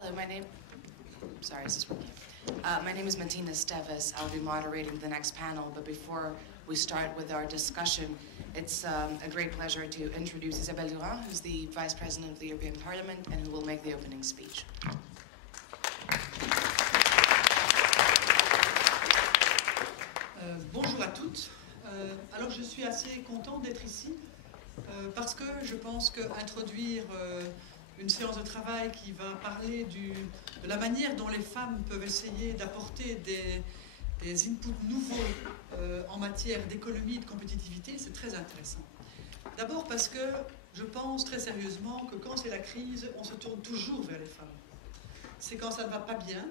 Hello, my name is Martina Esteves. I'll be moderating the next panel, but before we start with our discussion, it's a great pleasure to introduce Isabelle Durand, who's the Vice President of the European Parliament and who will make the opening speech. Bonjour à toutes. Alors je suis assez contente d'être ici parce que je pense qu'introduire une séance de travail qui va parler de la manière dont les femmes peuvent essayer d'apporter des inputs nouveaux en matière d'économie et de compétitivité, c'est très intéressant. D'abord parce que je pense très sérieusement que quand c'est la crise, on se tourne toujours vers les femmes. C'est quand ça ne va pas bien,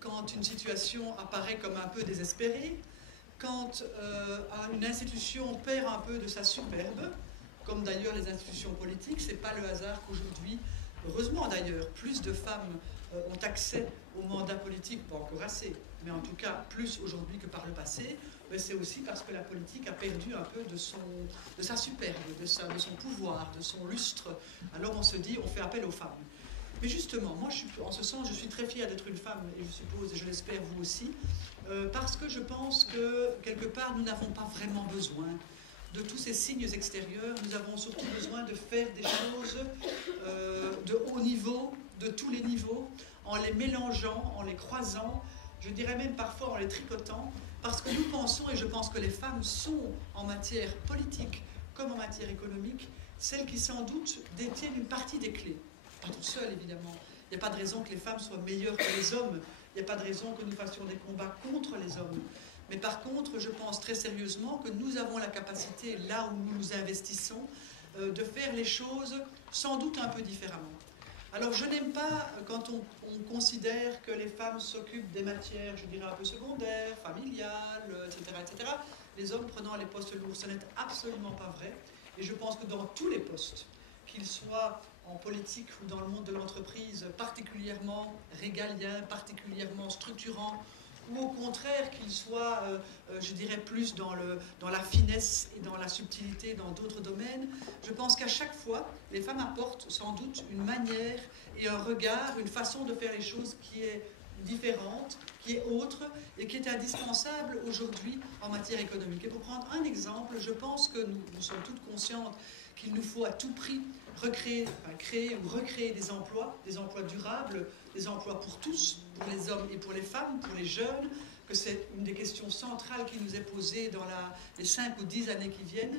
quand une situation apparaît comme un peu désespérée, quand une institution perd un peu de sa superbe, comme d'ailleurs les institutions politiques. C'est pas le hasard qu'aujourd'hui, heureusement d'ailleurs, plus de femmes ont accès au mandat politique, pas encore assez, mais en tout cas plus aujourd'hui que par le passé. Mais c'est aussi parce que la politique a perdu un peu de sa superbe, de son pouvoir, de son lustre. Alors on se dit, on fait appel aux femmes. Mais justement, moi, en ce sens, je suis très fière d'être une femme, et je suppose, et je l'espère vous aussi, parce que je pense que, quelque part, nous n'avons pas vraiment besoin de tous ces signes extérieurs. Nous avons surtout besoin de faire des choses de haut niveau, de tous les niveaux, en les mélangeant, en les croisant, je dirais même parfois en les tricotant, parce que nous pensons, et je pense que les femmes sont, en matière politique comme en matière économique, celles qui sans doute détiennent une partie des clés. Pas tout seul, évidemment. Il n'y a pas de raison que les femmes soient meilleures que les hommes. Il n'y a pas de raison que nous fassions des combats contre les hommes. Mais par contre, je pense très sérieusement que nous avons la capacité, là où nous nous investissons, de faire les choses sans doute un peu différemment. Alors, je n'aime pas quand on considère que les femmes s'occupent des matières, je dirais, un peu secondaires, familiales, etc., etc., les hommes prenant les postes lourds. Ce n'est absolument pas vrai. Et je pense que dans tous les postes, qu'ils soient en politique ou dans le monde de l'entreprise, particulièrement régalien, particulièrement structurant, ou au contraire qu'il soit, je dirais, plus dans la finesse et dans la subtilité dans d'autres domaines, je pense qu'à chaque fois, les femmes apportent sans doute une manière et un regard, une façon de faire les choses qui est différente, qui est autre et qui est indispensable aujourd'hui en matière économique. Et pour prendre un exemple, je pense que nous sommes toutes conscientes qu'il nous faut à tout prix créer ou recréer des emplois durables, des emplois pour tous, pour les hommes et pour les femmes, pour les jeunes, que c'est une des questions centrales qui nous est posée dans les 5 ou 10 années qui viennent.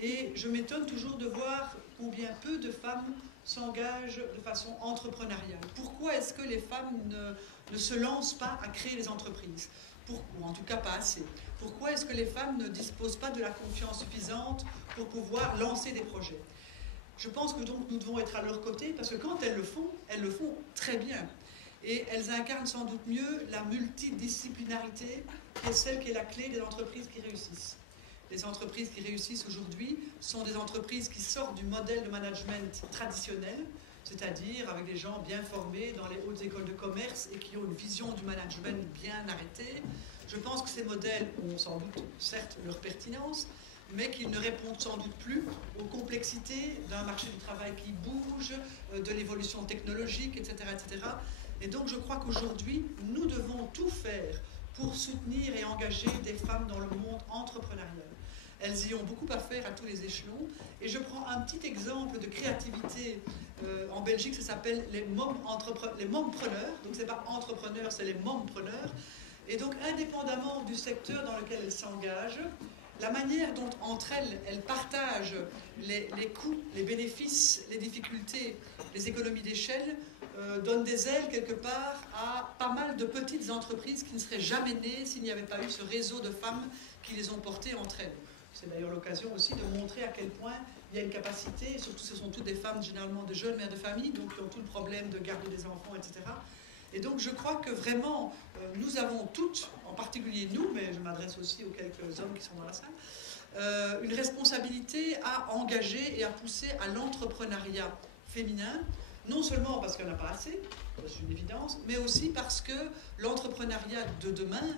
Et je m'étonne toujours de voir combien peu de femmes s'engagent de façon entrepreneuriale. Pourquoi est-ce que les femmes ne se lancent pas à créer des entreprises ? Ou en tout cas pas assez. Pourquoi est-ce que les femmes ne disposent pas de la confiance suffisante pour pouvoir lancer des projets ? Je pense que donc nous devons être à leur côté parce que quand elles le font très bien. Et elles incarnent sans doute mieux la multidisciplinarité qui est celle qui est la clé des entreprises qui réussissent. Les entreprises qui réussissent aujourd'hui sont des entreprises qui sortent du modèle de management traditionnel, c'est-à-dire avec des gens bien formés dans les hautes écoles de commerce et qui ont une vision du management bien arrêtée. Je pense que ces modèles ont sans doute, certes, leur pertinence, mais qu'ils ne répondent sans doute plus aux complexités d'un marché du travail qui bouge, de l'évolution technologique, etc., etc. Et donc je crois qu'aujourd'hui, nous devons tout faire pour soutenir et engager des femmes dans le monde entrepreneurial. Elles y ont beaucoup à faire à tous les échelons. Et je prends un petit exemple de créativité. En Belgique, ça s'appelle les mompreneurs. Donc ce n'est pas entrepreneurs, c'est les mompreneurs. Et donc, indépendamment du secteur dans lequel elles s'engagent, la manière dont, entre elles, elles partagent les coûts, les bénéfices, les difficultés, les économies d'échelle, donne des ailes, quelque part, à pas mal de petites entreprises qui ne seraient jamais nées s'il n'y avait pas eu ce réseau de femmes qui les ont portées entre elles. C'est d'ailleurs l'occasion aussi de montrer à quel point il y a une capacité, et surtout ce sont toutes des femmes, généralement de jeunes mères de famille, donc qui ont tout le problème de garder des enfants, etc. Et donc je crois que vraiment, nous avons toutes, en particulier nous, mais je m'adresse aussi aux quelques hommes qui sont dans la salle, une responsabilité à engager et à pousser à l'entrepreneuriat féminin, non seulement parce qu'il n'y en a pas assez, c'est une évidence, mais aussi parce que l'entrepreneuriat de demain,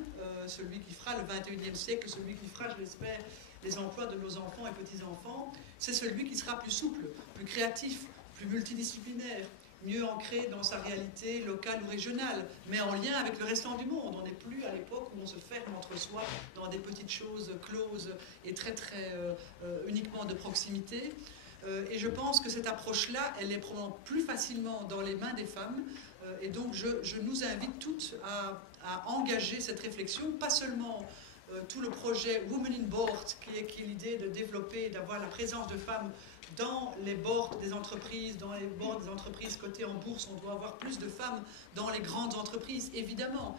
celui qui fera le 21e siècle, celui qui fera, je l'espère, les emplois de nos enfants et petits-enfants, c'est celui qui sera plus souple, plus créatif, plus multidisciplinaire, mieux ancrée dans sa réalité locale ou régionale, mais en lien avec le restant du monde. On n'est plus à l'époque où on se ferme entre soi dans des petites choses closes et très uniquement de proximité. Et je pense que cette approche-là, elle est probablement plus facilement dans les mains des femmes. Et donc je nous invite toutes à engager cette réflexion, pas seulement tout le projet Women in Board, qui est l'idée de développer, d'avoir la présence de femmes dans les boards des entreprises, cotées en bourse. On doit avoir plus de femmes dans les grandes entreprises, évidemment,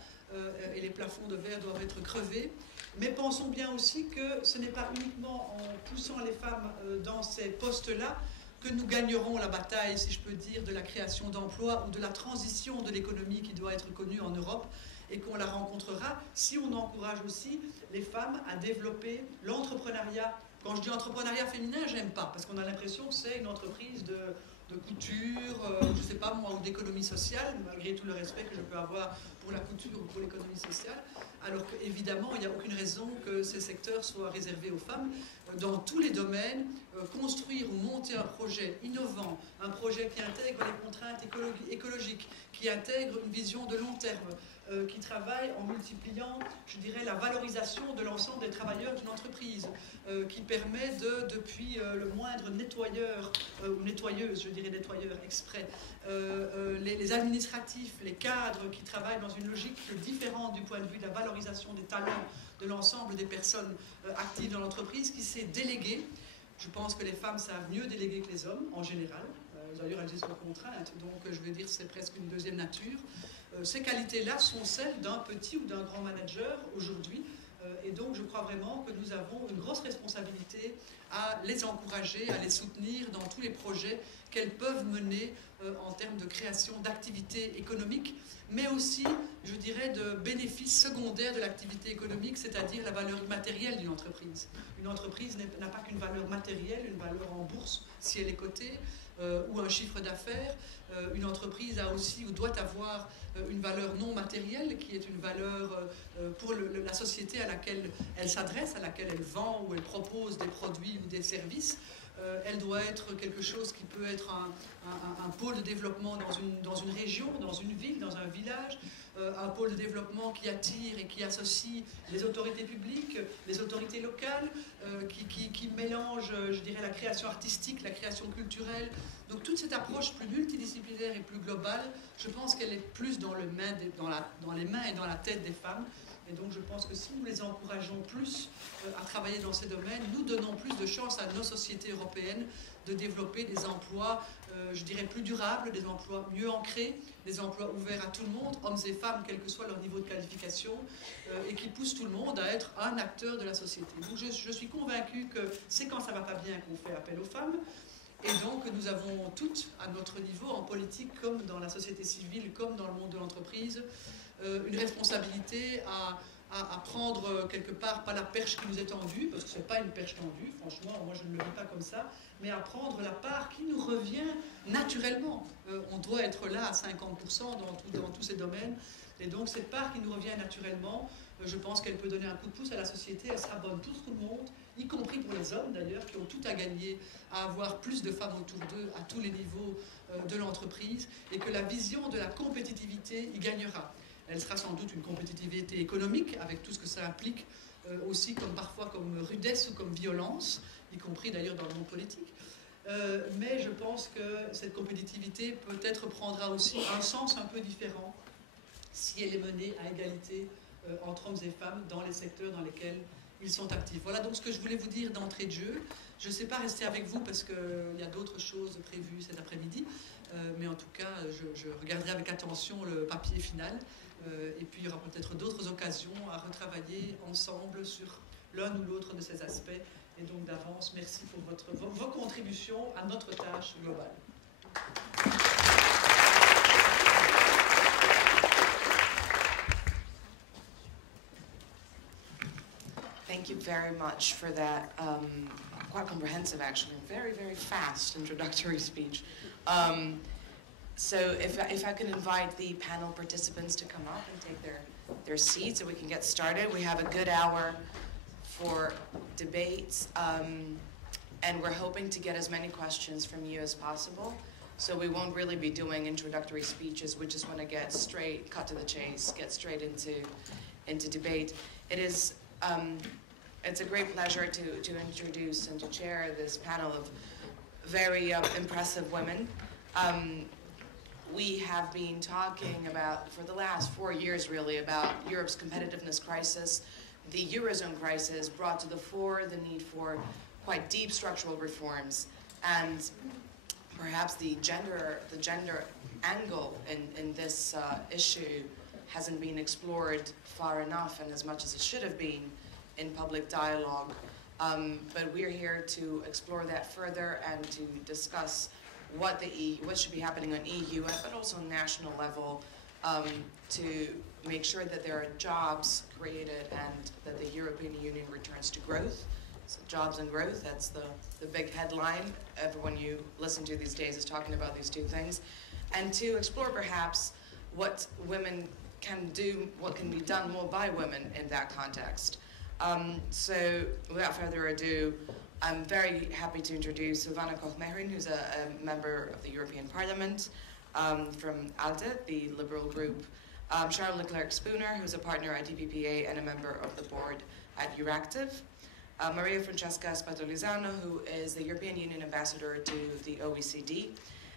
et les plafonds de verre doivent être crevés. Mais pensons bien aussi que ce n'est pas uniquement en poussant les femmes dans ces postes-là que nous gagnerons la bataille, si je peux dire, de la création d'emplois ou de la transition de l'économie qui doit être connue en Europe, et qu'on la rencontrera si on encourage aussi les femmes à développer l'entrepreneuriat. Quand je dis entrepreneuriat féminin, j'aime pas, parce qu'on a l'impression que c'est une entreprise de couture, je ne sais pas moi, ou d'économie sociale, malgré tout le respect que je peux avoir pour la couture ou pour l'économie sociale, alors qu'évidemment, il n'y a aucune raison que ces secteurs soient réservés aux femmes. Dans tous les domaines, construire ou monter un projet innovant, un projet qui intègre les contraintes écologiques, qui intègre une vision de long terme, qui travaille en multipliant, je dirais, la valorisation de l'ensemble des travailleurs d'une entreprise, qui permet depuis le moindre nettoyeur, ou nettoyeuse, je dirais nettoyeur exprès, les administratifs, les cadres qui travaillent dans une logique différente du point de vue de la valorisation des talents de l'ensemble des personnes actives dans l'entreprise, qui s'est déléguée. Je pense que les femmes savent mieux déléguer que les hommes, en général. D'ailleurs, elles y sont contraintes, donc je veux dire c'est presque une deuxième nature. Ces qualités-là sont celles d'un petit ou d'un grand manager aujourd'hui, et donc je crois vraiment que nous avons une grosse responsabilité à les encourager, à les soutenir dans tous les projets qu'elles peuvent mener en termes de création d'activités économiques, mais aussi, je dirais, de bénéfices secondaires de l'activité économique, c'est-à-dire la valeur immatérielle d'une entreprise. Une entreprise n'a pas qu'une valeur matérielle, une valeur en bourse, si elle est cotée, ou un chiffre d'affaires. Une entreprise a aussi ou doit avoir une valeur non matérielle, qui est une valeur pour la société à laquelle elle s'adresse, à laquelle elle vend ou elle propose des produits ou des services. Elle doit être quelque chose qui peut être un pôle de développement dans une région, dans une ville, dans un village, un pôle de développement qui attire et qui associe les autorités publiques, les autorités locales, qui mélange, je dirais, la création artistique, la création culturelle. Donc toute cette approche plus multidisciplinaire et plus globale, je pense qu'elle est plus dans les mains et dans la tête des femmes. Et donc je pense que si nous les encourageons plus à travailler dans ces domaines, nous donnons plus de chances à nos sociétés européennes de développer des emplois, je dirais, plus durables, des emplois mieux ancrés, des emplois ouverts à tout le monde, hommes et femmes, quel que soit leur niveau de qualification, et qui poussent tout le monde à être un acteur de la société. Donc je suis convaincue que c'est quand ça ne va pas bien qu'on fait appel aux femmes. Et donc nous avons toutes, à notre niveau, en politique, comme dans la société civile, comme dans le monde de l'entreprise, une responsabilité à prendre quelque part, pas la perche qui nous est tendue, parce que ce n'est pas une perche tendue, franchement, moi je ne le vis pas comme ça, mais à prendre la part qui nous revient naturellement. On doit être là à 50% dans tous ces domaines, et donc cette part qui nous revient naturellement, je pense qu'elle peut donner un coup de pouce à la société, elle sera bonne pour tout le monde, y compris pour les hommes d'ailleurs, qui ont tout à gagner à avoir plus de femmes autour d'eux à tous les niveaux de l'entreprise, et que la vision de la compétitivité y gagnera. Elle sera sans doute une compétitivité économique, avec tout ce que ça implique, aussi parfois comme rudesse ou comme violence, y compris d'ailleurs dans le monde politique. Mais je pense que cette compétitivité peut-être prendra aussi un sens un peu différent si elle est menée à égalité entre hommes et femmes dans les secteurs dans lesquels ils sont actifs. Voilà donc ce que je voulais vous dire d'entrée de jeu. Je ne sais pas rester avec vous parce qu'il y a d'autres choses prévues cet après-midi, mais en tout cas, je regarderai avec attention le papier final. Et puis il y aura peut-être d'autres occasions à retravailler ensemble sur l'un ou l'autre de ces aspects. Et donc d'avance, merci pour vos contributions à notre tâche globale. Thank you very much for that quite comprehensive, actually, very, very fast introductory speech. So if I can invite the panel participants to come up and take their seats so we can get started. We have a good hour for debates, and we're hoping to get as many questions from you as possible. So we won't really be doing introductory speeches. We just want to get cut to the chase, get straight into debate. It's a great pleasure to introduce and to chair this panel of very impressive women. We have been talking about, for the last 4 years really, about Europe's competitiveness crisis, the Eurozone crisis brought to the fore the need for quite deep structural reforms, and perhaps the gender angle in this issue hasn't been explored far enough and as much as it should have been in public dialogue. But we're here to explore that further and to discuss what should be happening on EU but also national level to make sure that there are jobs created and that the European Union returns to growth. So jobs and growth, that's the big headline. Everyone you listen to these days is talking about these two things. And to explore perhaps what women can do, what can be done more by women in that context. So without further ado, I'm very happy to introduce Silvana Koch-Mehren, who's a member of the European Parliament from ALDE, the Liberal group. Charles Leclerc-Spooner, who's a partner at DPPA and a member of the board at Euractiv. Maria Francesca Spatolizano, who is the European Union ambassador to the OECD.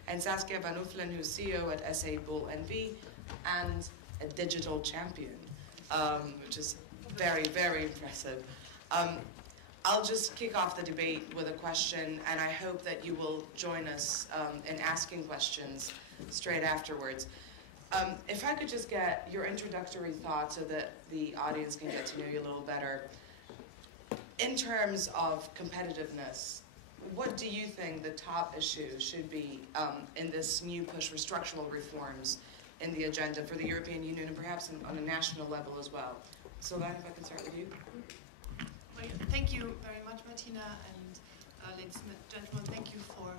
And Saskia Van Uffelen, who's CEO at SA Bull NV and a digital champion, which is very, very impressive. I'll just kick off the debate with a question, and I hope that you will join us in asking questions straight afterwards. If I could just get your introductory thoughts so that the audience can get to know you a little better. In terms of competitiveness, what do you think the top issue should be in this new push for structural reforms in the agenda for the European Union and perhaps on a national level as well? Silvana, if I can start with you. Well, thank you very much, Martina, and ladies and gentlemen, thank you for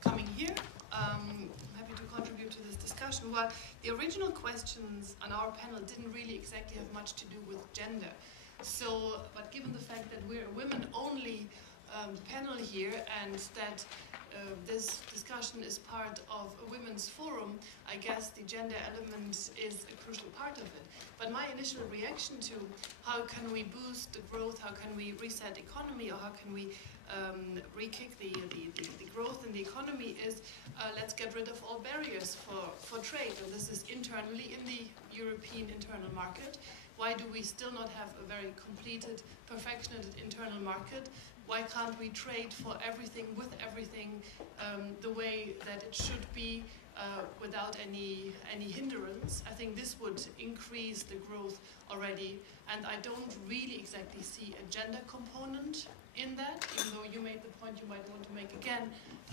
coming here. I'm happy to contribute to this discussion. Well, the original questions on our panel didn't really exactly have much to do with gender. So, but given the fact that we're a women-only panel here and that this discussion is part of a women's forum, I guess the gender element is a crucial part of it. But my initial reaction to how can we boost the growth, how can we reset economy, or how can we re-kick the growth in the economy is let's get rid of all barriers for trade. And this is internally in the European internal market. Why do we still not have a very completed, perfected internal market? Why can't we trade for everything with everything the way that it should be without any hindrance? I think this would increase the growth already, and I don't really exactly see a gender component in that, even though you made the point you might want to make again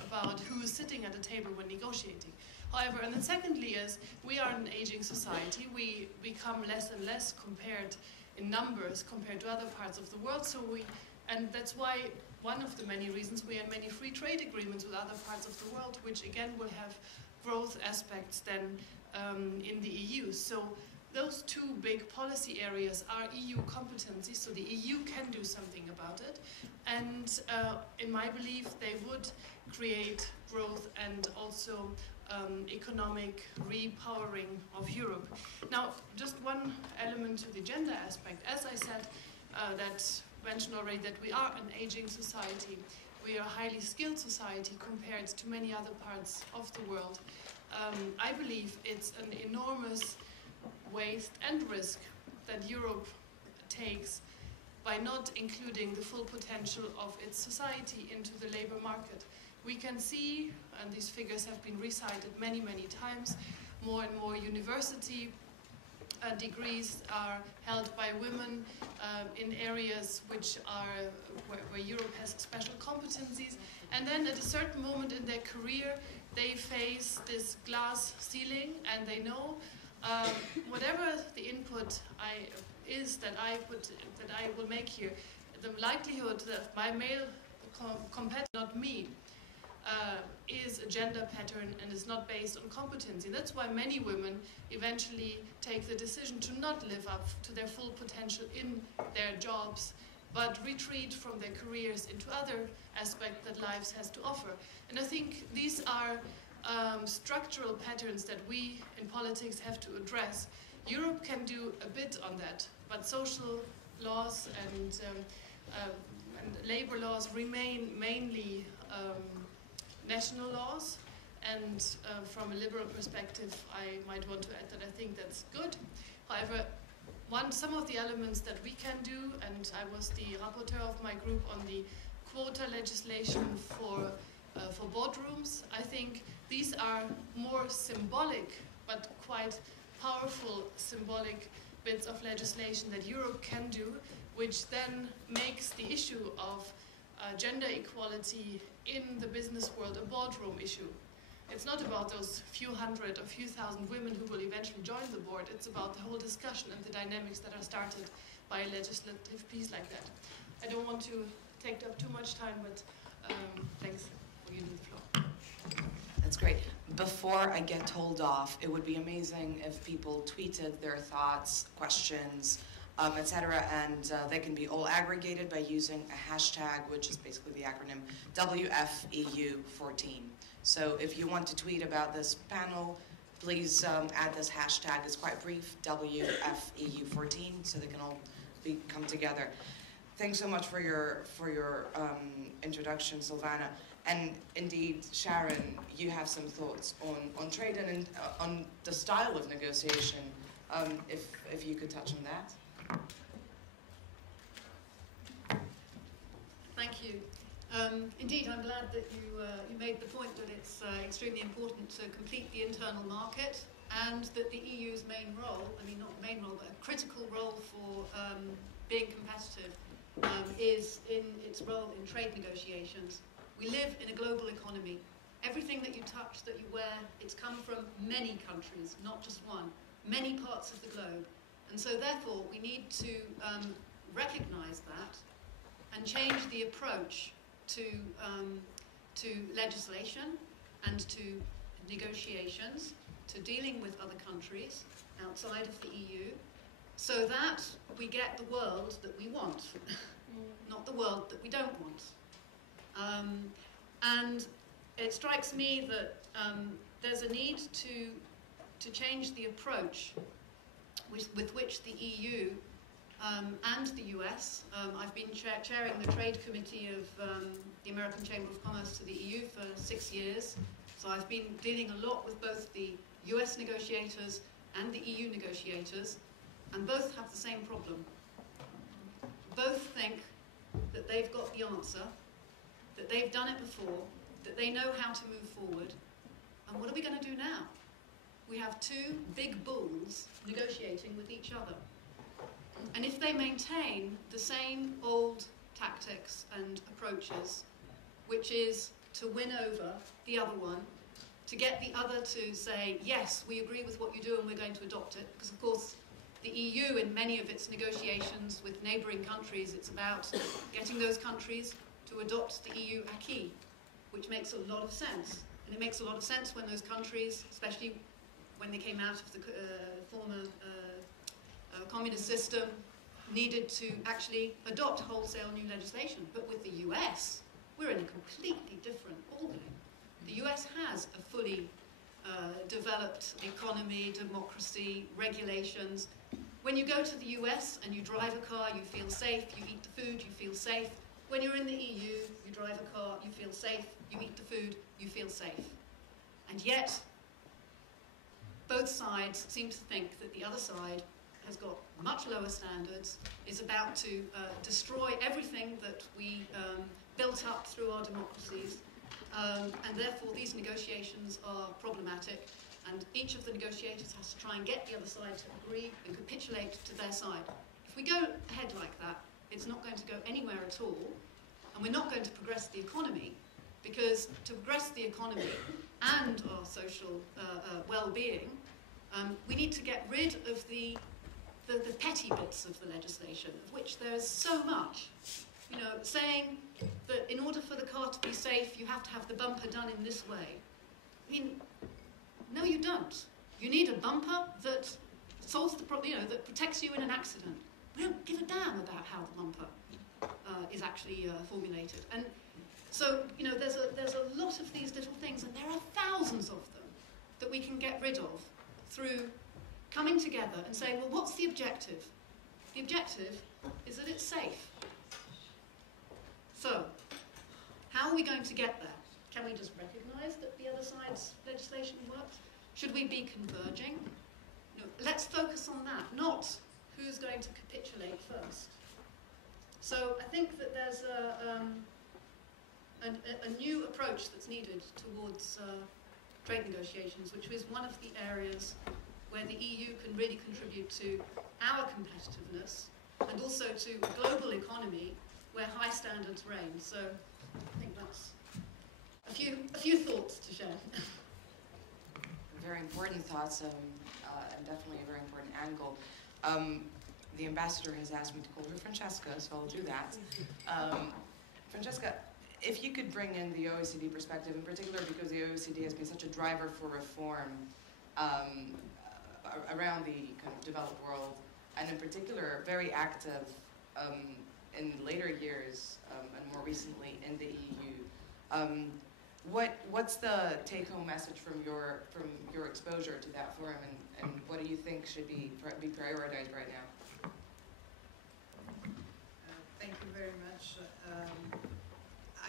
about who is sitting at the table when negotiating. However, and then secondly is, we are an aging society. We become less and less compared in numbers compared to other parts of the world, and that's why one of the many reasons we have many free trade agreements with other parts of the world, which again will have growth aspects then in the EU. So those two big policy areas are EU competencies, so the EU can do something about it. And in my belief, they would create growth and also economic repowering of Europe. Now, just one element to the gender aspect. As I said, that mentioned already that we are an aging society. We are a highly skilled society compared to many other parts of the world. I believe it's an enormous waste and risk that Europe takes by not including the full potential of its society into the labor market. We can see, and these figures have been recited many, many times, more and more university degrees are held by women in areas which are where Europe has special competencies, and then at a certain moment in their career they face this glass ceiling, and they know whatever the input that I will make here, the likelihood that my male competitor, not me, is a gender pattern and is not based on competency. That's why many women eventually take the decision to not live up to their full potential in their jobs, but retreat from their careers into other aspects that life has to offer. And I think these are structural patterns that we in politics have to address. Europe can do a bit on that, but social laws and labor laws remain mainly national laws. And from a liberal perspective, I might want to add that I think that's good. However, some of the elements that we can do, and I was the rapporteur of my group on the quota legislation for boardrooms, I think these are more symbolic, but quite powerful symbolic bits of legislation that Europe can do, which then makes the issue of gender equality in the business world a boardroom issue. It's not about those few hundred or few thousand women who will eventually join the board. It's about the whole discussion and the dynamics that are started by a legislative piece like that. I don't want to take up too much time, but thanks for giving the floor. That's great. Before I get told off, it would be amazing if people tweeted their thoughts, questions, etc., and they can be all aggregated by using a hashtag, which is basically the acronym WFEU14. So if you want to tweet about this panel, please add this hashtag. It's quite brief, WFEU14, so they can all come together. Thanks so much for your introduction, Silvana. And indeed, Sharon, you have some thoughts on trade and on the style of negotiation. If you could touch on that. Thank you. Indeed, I'm glad that you made the point that it's extremely important to complete the internal market, and that the EU's main role, I mean not main role, but a critical role for being competitive is in its role in trade negotiations. We live in a global economy. Everything that you touch, that you wear, it's come from many countries, not just one, many parts of the globe. And so therefore we need to recognize that and change the approach to legislation and to negotiations, to dealing with other countries outside of the EU, so that we get the world that we want, not the world that we don't want. And it strikes me that there's a need to change the approach with which the EU and the US. I've been chairing the Trade Committee of the American Chamber of Commerce to the EU for 6 years. So I've been dealing a lot with both the US negotiators and the EU negotiators, and both have the same problem. Both think that they've got the answer, that they've done it before, that they know how to move forward. And what are we going to do now? We have two big bulls negotiating with each other. And if they maintain the same old tactics and approaches, which is to win over the other one, to get the other to say, yes, we agree with what you do and we're going to adopt it, because of course the EU in many of its negotiations with neighbouring countries, it's about getting those countries to adopt the EU acquis, which makes a lot of sense. And it makes a lot of sense when those countries, especially when they came out of the former communist system, needed to actually adopt wholesale new legislation. But with the US, we're in a completely different ballgame. The US has a fully developed economy, democracy, regulations. When you go to the US and you drive a car, you feel safe, you eat the food, you feel safe. When you're in the EU, you drive a car, you feel safe, you eat the food, you feel safe. And yet, both sides seem to think that the other side has got much lower standards, is about to destroy everything that we built up through our democracies, and therefore these negotiations are problematic, and each of the negotiators has to try and get the other side to agree and capitulate to their side. If we go ahead like that, it's not going to go anywhere at all, and we're not going to progress the economy, because to progress the economy and our social well-being, we need to get rid of the petty bits of the legislation, of which there is so much. You know, saying that in order for the car to be safe, you have to have the bumper done in this way. I mean, no, you don't. You need a bumper that solves the problem, you know, that protects you in an accident. We don't give a damn about how the bumper is actually formulated. And So, you know, there's a lot of these little things, and there are thousands of them that we can get rid of through coming together and saying, well, what's the objective? The objective is that it's safe. So, how are we going to get there? Can we just recognise that the other side's legislation works? Should we be converging? No, let's focus on that, not who's going to capitulate first. So I think that there's a new approach that's needed towards trade negotiations, which is one of the areas where the EU can really contribute to our competitiveness and also to a global economy where high standards reign. So I think that's a few thoughts to share. Very important thoughts, and definitely a very important angle. The ambassador has asked me to call her Francesca, so I'll do that. Francesca, if you could bring in the OECD perspective, in particular because the OECD has been such a driver for reform around the kind of developed world, and in particular very active in later years and more recently in the EU. What's the take-home message from your exposure to that forum, and what do you think should be prioritized right now? Thank you very much.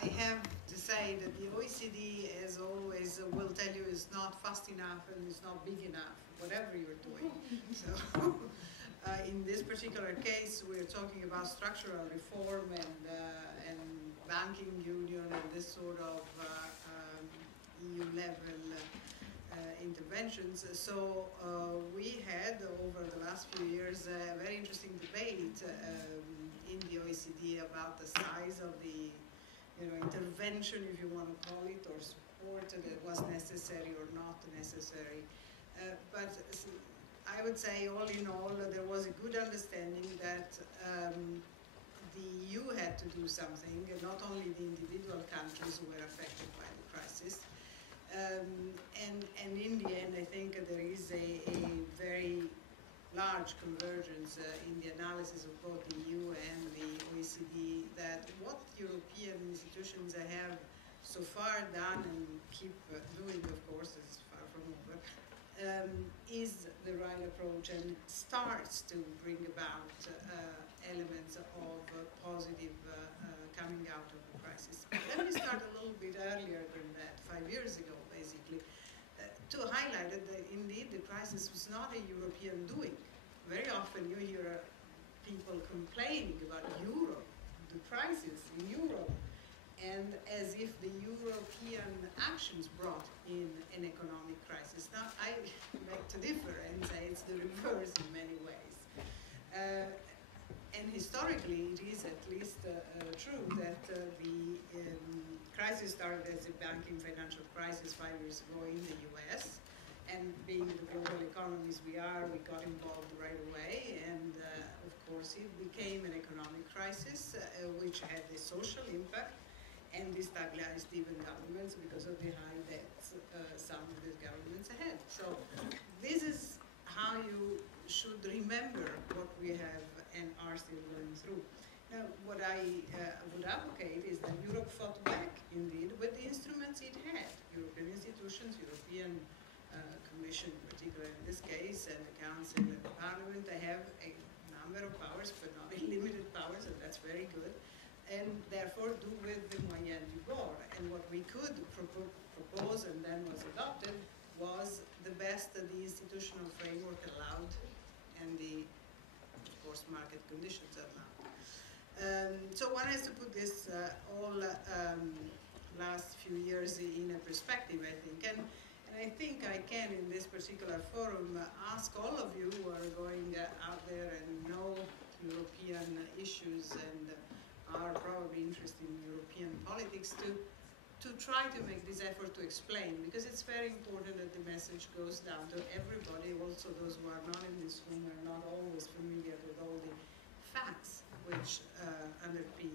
I have to say that the OECD, as always, will tell you is not fast enough and is not big enough, whatever you're doing. So, in this particular case, we're talking about structural reform and banking union and this sort of EU-level interventions. So we had, over the last few years, a very interesting debate in the OECD about the size of the intervention, if you want to call it, or support that was necessary or not necessary. But I would say, all in all, there was a good understanding that the EU had to do something, and not only the individual countries who were affected by the crisis. And in the end, I think there is a very large convergence in the analysis of both the EU and the OECD that what European institutions have so far done and keep doing, of course, is far from over, is the right approach and starts to bring about elements of positive coming out of the crisis. Let me start a little bit earlier than that, 5 years ago, basically, to highlight that indeed the crisis was not a European doing. Very often you hear people complaining about Europe, the crisis in Europe, and as if the European actions brought in an economic crisis. Now, I beg to differ and say it's the reverse in many ways. And historically, it is at least true that the crisis started as a banking financial crisis 5 years ago in the US. And being the global economies we are, we got involved right away. And of course, it became an economic crisis, which had a social impact and destabilized even governments because of the high debts some of these governments had. So this is how you should remember what we have and are still going through. Now, what I would advocate is that Europe fought back, indeed, with the instruments it had. European institutions, European Commission in particular in this case, and the Council and the Parliament, they have a number of powers, but not unlimited powers, and that's very good. And therefore, do with the moyens du bord. And what we could propose and then was adopted was the best that the institutional framework allowed and the, of course, market conditions allowed. So one has to put this all last few years in a perspective, I think. And I think I can, in this particular forum, ask all of you who are going out there and know European issues and are probably interested in European politics to try to make this effort to explain, because it's very important that the message goes down to everybody, also those who are not in this room are not always familiar with all the facts which underpin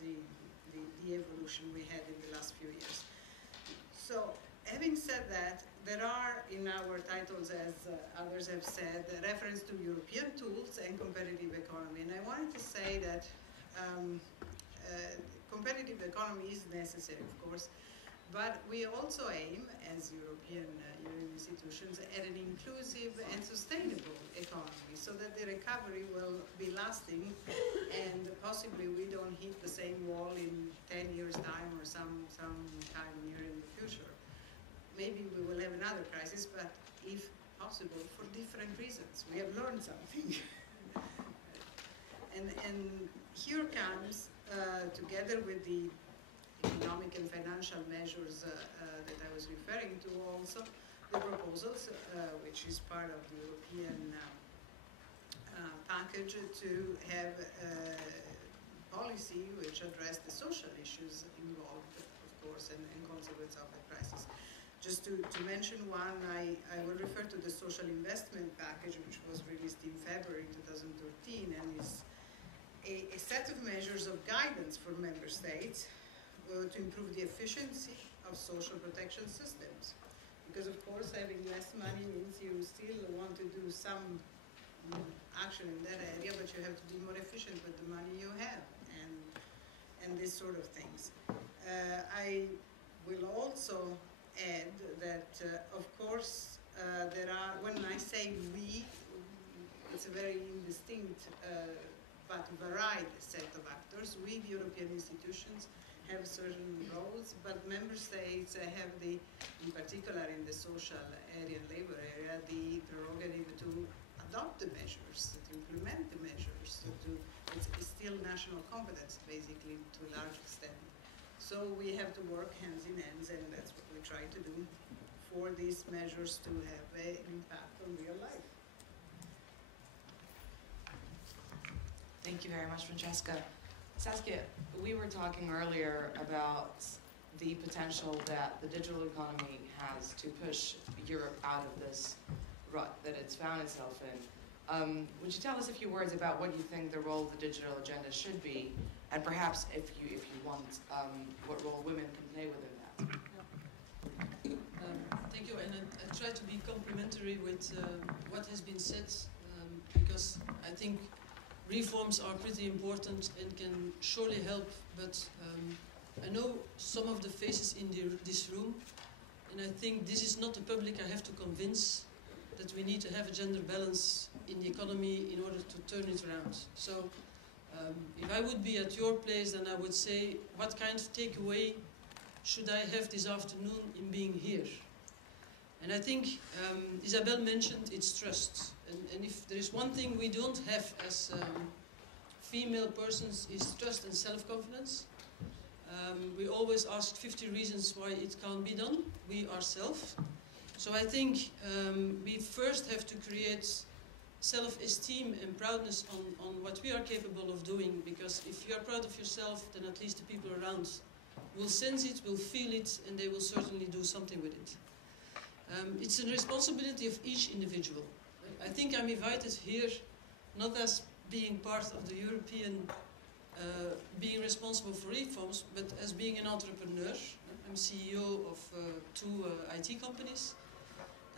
the evolution we had in the last few years. So, having said that, there are in our titles, as others have said, reference to European tools and competitive economy. And I wanted to say that competitive economy is necessary, of course. But we also aim, as European Union institutions, at an inclusive and sustainable economy, so that the recovery will be lasting, and possibly we don't hit the same wall in 10 years' time or some time near in the future. Maybe we will have another crisis, but if possible, for different reasons. We have learned something. and here comes, together with the economic and financial measures that I was referring to, also the proposals, which is part of the European package, to have policy which address the social issues involved, of course, and consequence of the crisis. Just to mention one, I will refer to the social investment package, which was released in February 2013, and is a set of measures of guidance for member states to improve the efficiency of social protection systems. Because of course having less money means you still want to do some action in that area, but you have to be more efficient with the money you have, and this sort of things. I will also add that, of course, there are, when I say we, it's a very indistinct but varied set of actors. We, the European institutions, have certain roles, but member states have the, in particular in the social area and labor area, the prerogative to adopt the measures, to implement the measures. It's still national competence, basically, to a large extent. So we have to work hands in hands, and that's what we try to do for these measures to have an impact on real life. Thank you very much, Francesca. Saskia, we were talking earlier about the potential that the digital economy has to push Europe out of this rut that it's found itself in. Would you tell us a few words about what you think the role of the digital agenda should be, and perhaps, if you want, what role women can play within that? Thank you, and I try to be complimentary with what has been said, because I think reforms are pretty important and can surely help, but I know some of the faces in this room, and I think this is not the public I have to convince that we need to have a gender balance in the economy in order to turn it around. So if I would be at your place, then I would say, what kind of takeaway should I have this afternoon in being here? And I think Isabel mentioned it's trust. And if there is one thing we don't have as female persons is trust and self-confidence. We always ask 50 reasons why it can't be done, we ourselves. So I think we first have to create self-esteem and proudness on what we are capable of doing, because if you are proud of yourself, then at least the people around will sense it, will feel it, and they will certainly do something with it. It's a responsibility of each individual. I think I'm invited here not as being part of the European, being responsible for reforms, but as being an entrepreneur. I'm CEO of 2 IT companies,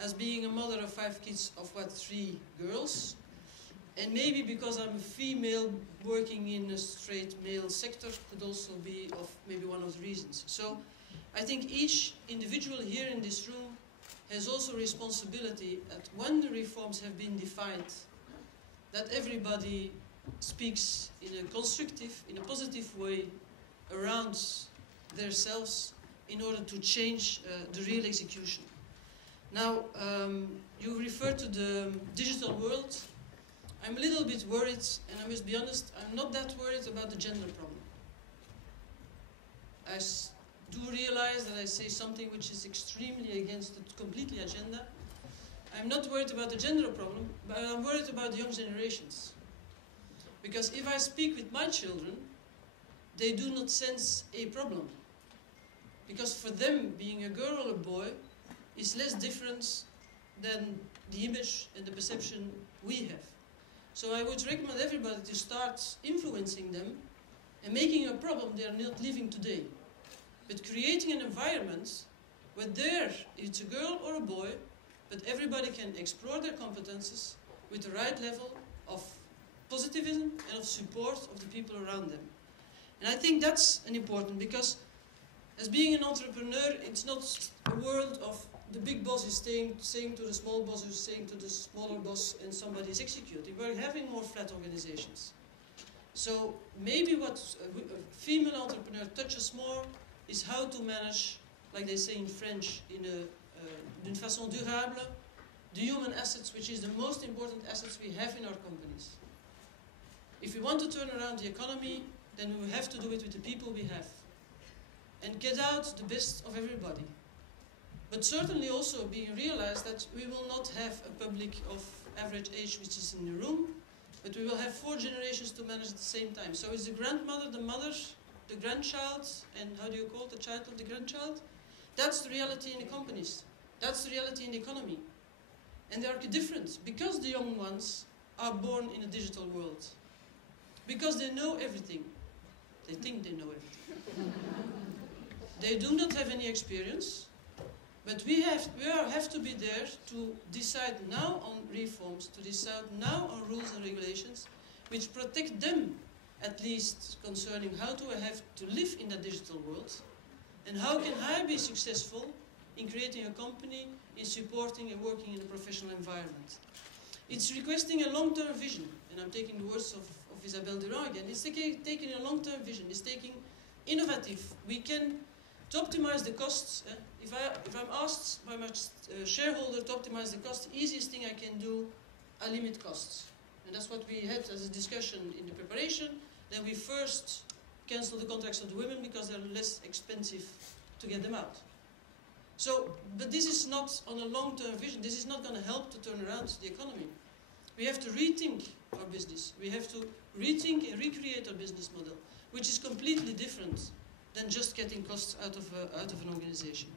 as being a mother of 5 kids of 3 girls, and maybe because I'm a female working in a straight male sector could also be of maybe one of the reasons. So I think each individual here in this room has also responsibility that when the reforms have been defined, that everybody speaks in a constructive, in a positive way around themselves in order to change the real execution. Now, you refer to the digital world. I'm a little bit worried, and I must be honest, I'm not that worried about the gender problem. I do realize that I say something which is extremely against the completely agenda. I'm not worried about the gender problem, but I'm worried about the young generations. Because if I speak with my children, they do not sense a problem. Because for them, being a girl or a boy is less different than the image and the perception we have. So I would recommend everybody to start influencing them and making a problem they are not living today. But creating an environment where it's a girl or a boy, but everybody can explore their competences with the right level of positivism and of support of the people around them. And I think that's an important, because as being an entrepreneur, it's not a world of the big boss is saying to the small boss, who's saying to the smaller boss, and somebody is executing. We're having more flat organizations. So maybe what a female entrepreneur touches more is how to manage, like they say in French, d'une façon durable, the human assets, which is the most important assets we have in our companies. If we want to turn around the economy, then we have to do it with the people we have. And get out the best of everybody. But certainly also being realized that we will not have a public of average age which is in the room, but we will have 4 generations to manage at the same time. So it's the grandmother, the mother, the grandchild, and how do you call it, the child of the grandchild? That's the reality in the companies. That's the reality in the economy. And they are different, because the young ones are born in a digital world. Because they know everything. They think they know everything. They do not have any experience, but we have to be there to decide now on reforms, to decide now on rules and regulations, which protect them, at least concerning how do I have to live in the digital world, and how can I be successful in creating a company, in supporting and working in a professional environment. It's requesting a long-term vision, and I'm taking the words of Isabelle Durand again. It's taking a long-term vision. It's taking innovative. We can, to optimize the costs, if I'm asked by my shareholder to optimize the cost, the easiest thing I can do, I limit costs. And that's what we had as a discussion in the preparation. Then we first cancel the contracts of the women because they're less expensive to get them out. So, but this is not on a long-term vision. This is not going to help to turn around the economy. We have to rethink our business. We have to rethink and recreate our business model, which is completely different than just getting costs out of an organization.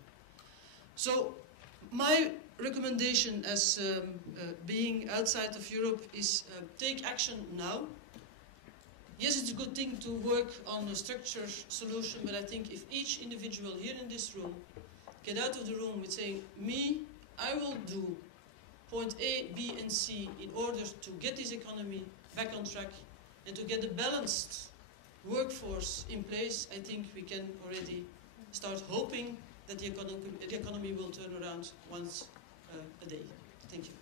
So my recommendation as being outside of Europe is take action now. Yes, it's a good thing to work on a structured solution, but I think if each individual here in this room get out of the room with saying, me, I will do point A, B, and C in order to get this economy back on track and to get a balanced workforce in place, I think we can already start hoping that the economy will turn around once a day. Thank you.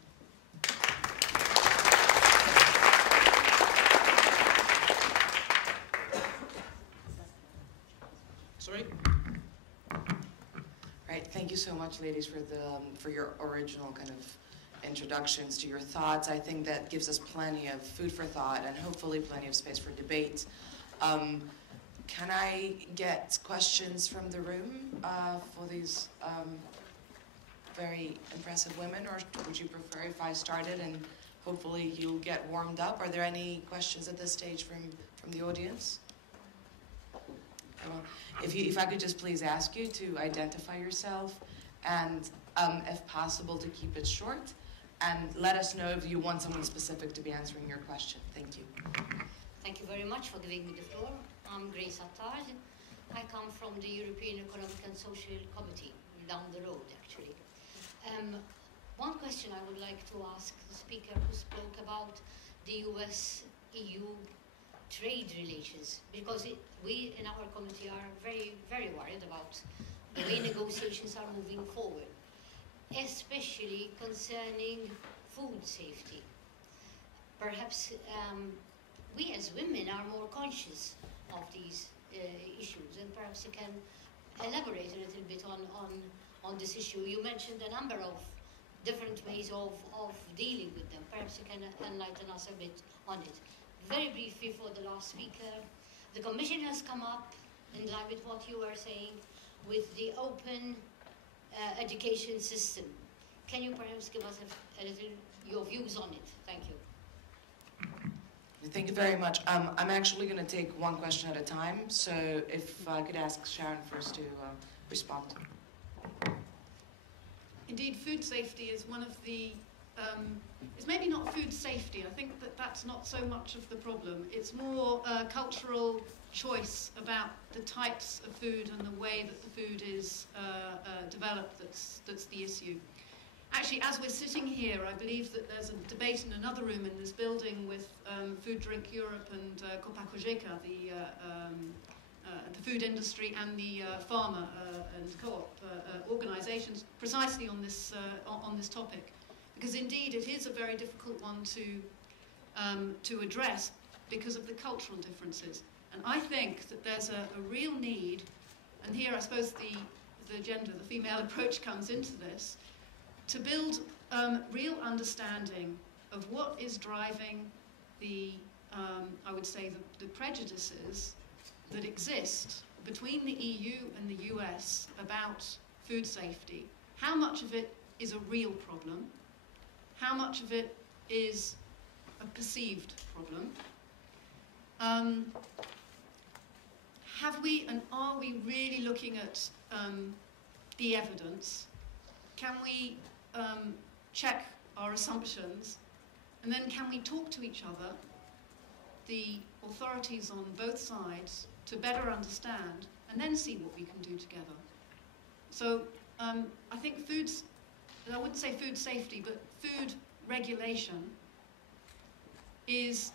Sorry? Right, thank you so much, ladies, for your original kind of introductions to your thoughts. I think that gives us plenty of food for thought and hopefully plenty of space for debate. Can I get questions from the room for these very impressive women, or would you prefer if I started and hopefully you'll get warmed up? Are there any questions at this stage from the audience? If I could just please ask you to identify yourself and, if possible, to keep it short, and let us know if you want someone specific to be answering your question. Thank you. Thank you very much for giving me the floor. I'm Grace Attar. I come from the European Economic and Social Committee, down the road, actually. One question I would like to ask the speaker who spoke about the US-EU trade relations, because we in our committee are very, very worried about the way negotiations are moving forward, especially concerning food safety. Perhaps we as women are more conscious of these issues, and perhaps you can elaborate a little bit on this issue. You mentioned a number of different ways of dealing with them. Perhaps you can enlighten us a bit on it. Very briefly for the last speaker, the Commission has come up, in line with what you were saying, with the open education system. Can you perhaps give us a little your views on it? Thank you. Thank you very much. I'm actually going to take one question at a time, so if I could ask Sharon first to respond. Indeed, food safety is one of the, it's maybe not food safety, I think that's not so much of the problem. It's more cultural choice about the types of food and the way that the food is developed that's the issue. actually, as we're sitting here, I believe that there's a debate in another room in this building with Food Drink Europe and Copa-Cogeca, the food industry and the farmer and co-op organisations, precisely on this topic, because indeed it is a very difficult one to address because of the cultural differences. And I think that there's a real need, and here I suppose the female approach comes into this, to build real understanding of what is driving the, I would say, the prejudices that exist between the EU and the US about food safety. How much of it is a real problem? How much of it is a perceived problem? Have we and are we really looking at the evidence? Can we check our assumptions? And then can we talk to each other, the authorities on both sides, to better understand and then see what we can do together? So I think I wouldn't say food safety, but food regulation is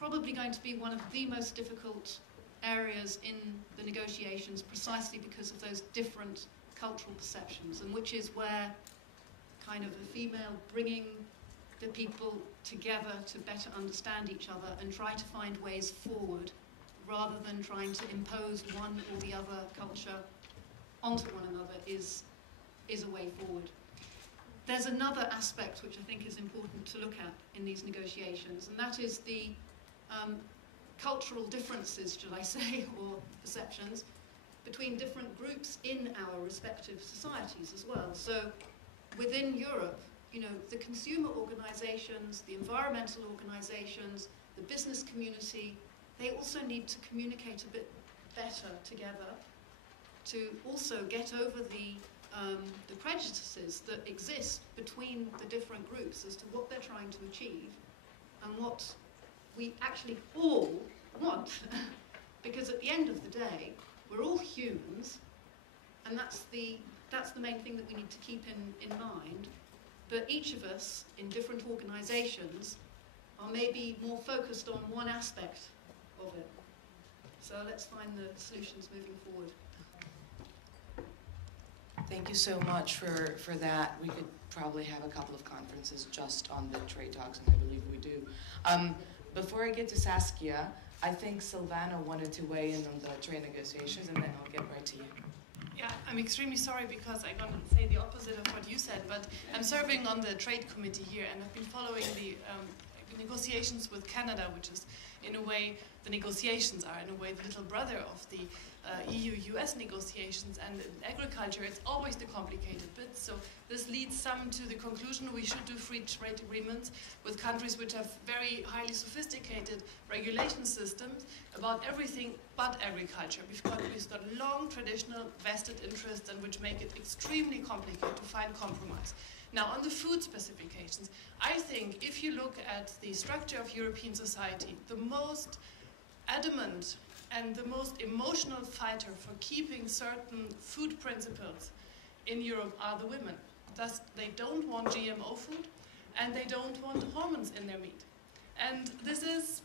probably going to be one of the most difficult areas in the negotiations, precisely because of those different cultural perceptions, and which is where kind of a female bringing the people together to better understand each other and try to find ways forward rather than trying to impose one or the other culture onto one another is a way forward. There's another aspect which I think is important to look at in these negotiations, and that is the cultural differences, should I say, or perceptions, between different groups in our respective societies as well. So within Europe, you know, the consumer organizations, the environmental organizations, the business community, they also need to communicate a bit better together to also get over the prejudices that exist between the different groups as to what they're trying to achieve and what we actually all want. Because at the end of the day, we're all humans, and that's the main thing that we need to keep in mind. But each of us in different organizations are maybe more focused on one aspect of it. So let's find the solutions moving forward. Thank you so much for that. We could probably have a couple of conferences just on the trade talks, and I believe we do. Before I get to Saskia, I think Silvana wanted to weigh in on the trade negotiations, and then I'll get right to you. Yeah, I'm extremely sorry because I'm going to say the opposite of what you said, but I'm serving on the trade committee here, and I've been following the negotiations with Canada, which is, in a way, the negotiations are, in a way, the little brother of the EU-US negotiations. And in agriculture, it's always the complicated bit. So this leads some to the conclusion we should do free trade agreements with countries which have very highly sophisticated regulation systems about everything but agriculture. We've got long traditional vested interests, and which make it extremely complicated to find compromise. Now, on the food specifications, I think if you look at the structure of European society, the most adamant and the most emotional fighter for keeping certain food principles in Europe are the women. Thus, they don't want GMO food, and they don't want hormones in their meat. And this is,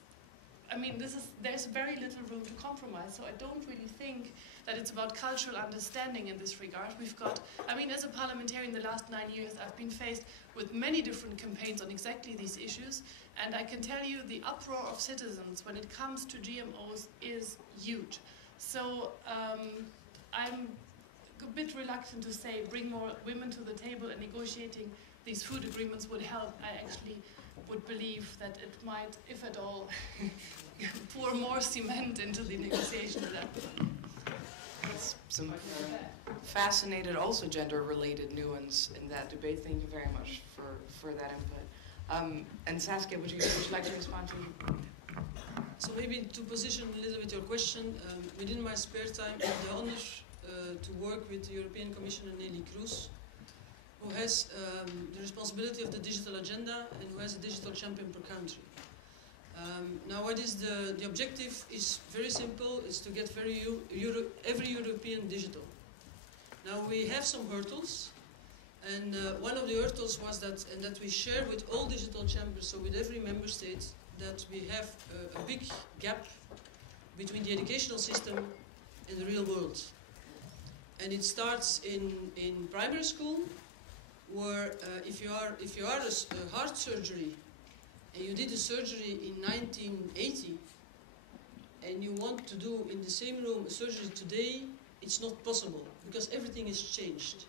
there's very little room to compromise, so I don't really think that it's about cultural understanding in this regard. We've got, as a parliamentarian the last 9 years, I've been faced with many different campaigns on exactly these issues, and I can tell you the uproar of citizens when it comes to GMOs is huge. So I'm a bit reluctant to say bring more women to the table, and negotiating these food agreements would help. I actually would believe that it might, if at all, pour more cement into the negotiation level. Some fascinated, also gender-related nuance in that debate. Thank you very much for that input. And Saskia, would you like to respond to? So maybe to position a little bit your question, within my spare time, I have the honor to work with the European Commissioner Nelly Kroes, who has the responsibility of the digital agenda and who has a digital champion per country. Now, what is the objective is very simple. It's to get every European digital. Now, we have some hurdles. And one of the hurdles was that, and that we share with all digital chambers, so with every member state, that we have a big gap between the educational system and the real world. And it starts in primary school, where if you are a heart surgery, and you did a surgery in 1980, and you want to do in the same room a surgery today, it's not possible, because everything has changed.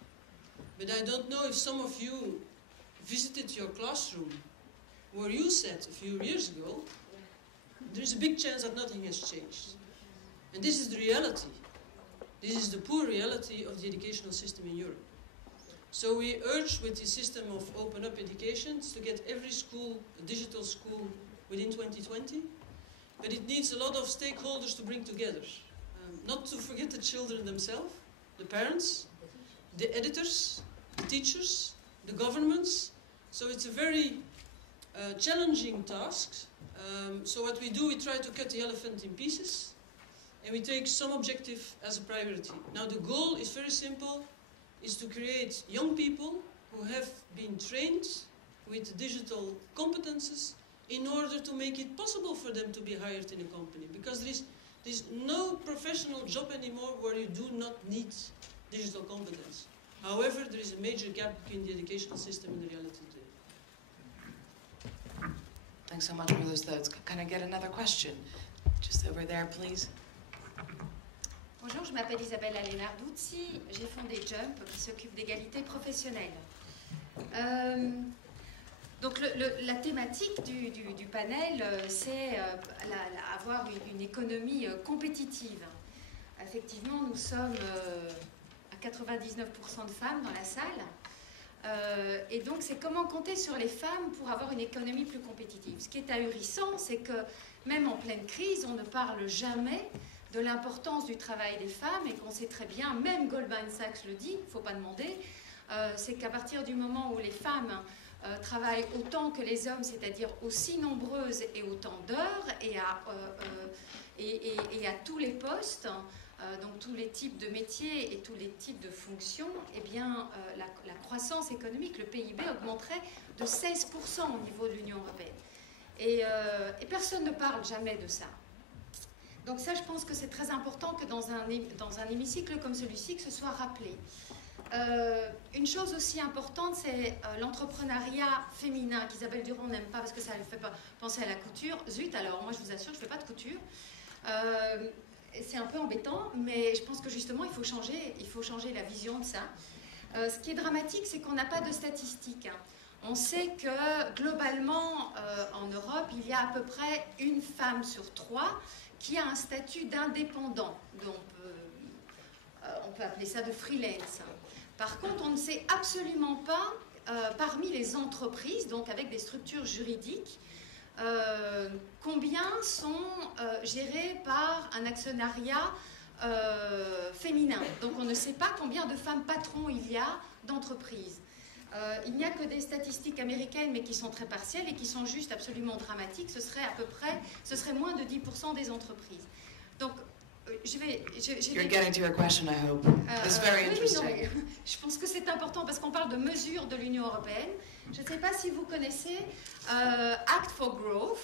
But I don't know if some of you visited your classroom where you sat a few years ago. There's a big chance that nothing has changed. And this is the reality. This is the poor reality of the educational system in Europe. So we urge with the system of open up educations to get every school a digital school within 2020. But it needs a lot of stakeholders to bring together. Not to forget the children themselves, the parents, the editors, the teachers, the governments. So it's a very challenging task. So what we do, we try to cut the elephant in pieces, and we take some objective as a priority. Now the goal is very simple, is to create young people who have been trained with digital competences in order to make it possible for them to be hired in a company. Because there's no professional job anymore where you do not need digital competence. However, there is a major gap between the educational system and the reality today. Thanks so much for those thoughts. Can I get another question? Just over there, please. Bonjour, je m'appelle Isabelle Alénard-Doutzi. J'ai fondé Jump, qui s'occupe d'égalité professionnelle. Donc la thématique du panel, c'est avoir une économie compétitive. Effectivement, nous sommes à 99% de femmes dans la salle. Et donc, c'est comment compter sur les femmes pour avoir une économie plus compétitive. Ce qui est ahurissant, c'est que même en pleine crise, on ne parle jamais de l'importance du travail des femmes et qu'on sait très bien, même Goldman Sachs le dit, il ne faut pas demander, c'est qu'à partir du moment où les femmes travaillent autant que les hommes, c'est-à-dire aussi nombreuses et autant d'heures et à tous les postes, donc tous les types de métiers et tous les types de fonctions, eh bien, la croissance économique, le PIB augmenterait de 16% au niveau de l'Union européenne. Et personne ne parle jamais de ça. Donc ça, je pense que c'est très important que dans un hémicycle comme celui-ci, que ce soit rappelé. Une chose aussi importante, c'est l'entrepreneuriat féminin qu'Isabelle Durand n'aime pas parce que ça lui fait penser à la couture. Zut, alors moi je vous assure, je ne fais pas de couture. C'est un peu embêtant, mais je pense que justement il faut changer la vision de ça. Ce qui est dramatique, c'est qu'on n'a pas de statistiques. On sait que globalement en Europe, il y a à peu près une femme sur 3 qui a un statut d'indépendant. On peut appeler ça de freelance. Par contre, on ne sait absolument pas, parmi les entreprises, donc avec des structures juridiques, combien sont gérées par un actionnariat féminin. Donc on ne sait pas combien de femmes patrons il y a d'entreprises. Il n'y a que des statistiques américaines, mais qui sont très partielles et qui sont juste absolument dramatiques. Ce serait moins de 10% des entreprises. Donc, You're getting to your question, I hope. It's very interesting. Oui, non, je pense que c'est important parce qu'on parle de mesures de l'Union européenne. Je ne sais pas si vous connaissez Act for Growth.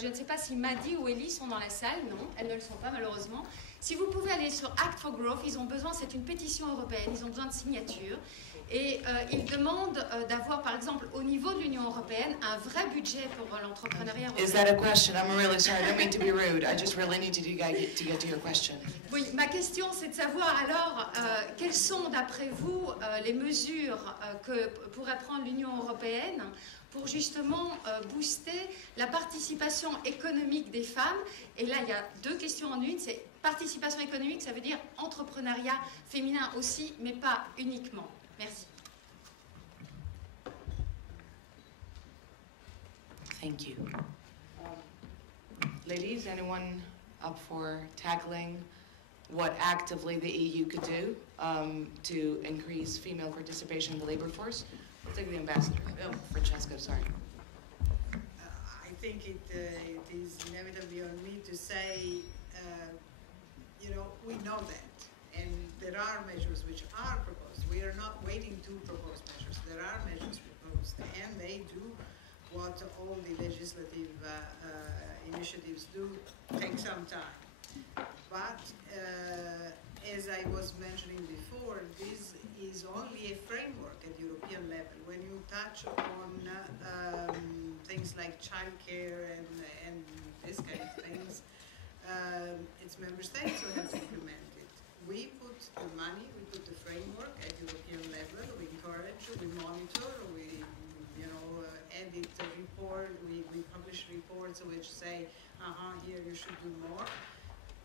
Je ne sais pas si Maddy ou Ellie sont dans la salle. Non, elles ne le sont pas malheureusement. Si vous pouvez aller sur Act for Growth, ils ont besoin, c'est une pétition européenne, ils ont besoin de signatures. Et ils demandent d'avoir, par exemple, au niveau de l'Union européenne, un vrai budget pour l'entrepreneuriat européen. Is that a question? I'm really sorry. I don't mean to be rude. I just really need to get to your question. Oui, ma question, c'est de savoir alors quelles sont, d'après vous, les mesures que pourrait prendre l'Union européenne pour justement booster la participation économique des femmes. Et là, il y a deux questions en une. C'est participation économique, ça veut dire entrepreneuriat féminin aussi, mais pas uniquement. Merci. Thank you. Ladies, anyone up for tackling what actively the EU could do to increase female participation in the labor force? We'll take the ambassador. Oh, Francesca, sorry. I think it is inevitably on me to say, we know that. And there are measures which are proposed. We are not waiting to propose measures. There are measures proposed, and they do what all the legislative initiatives do, take some time. But as I was mentioning before, this is only a framework at European level. When you touch on things like childcare and this kind of things, it's member states who have to implement it. We put the money, we put the framework at European level, we encourage, we monitor, we edit the report, we publish reports which say, here you should do more.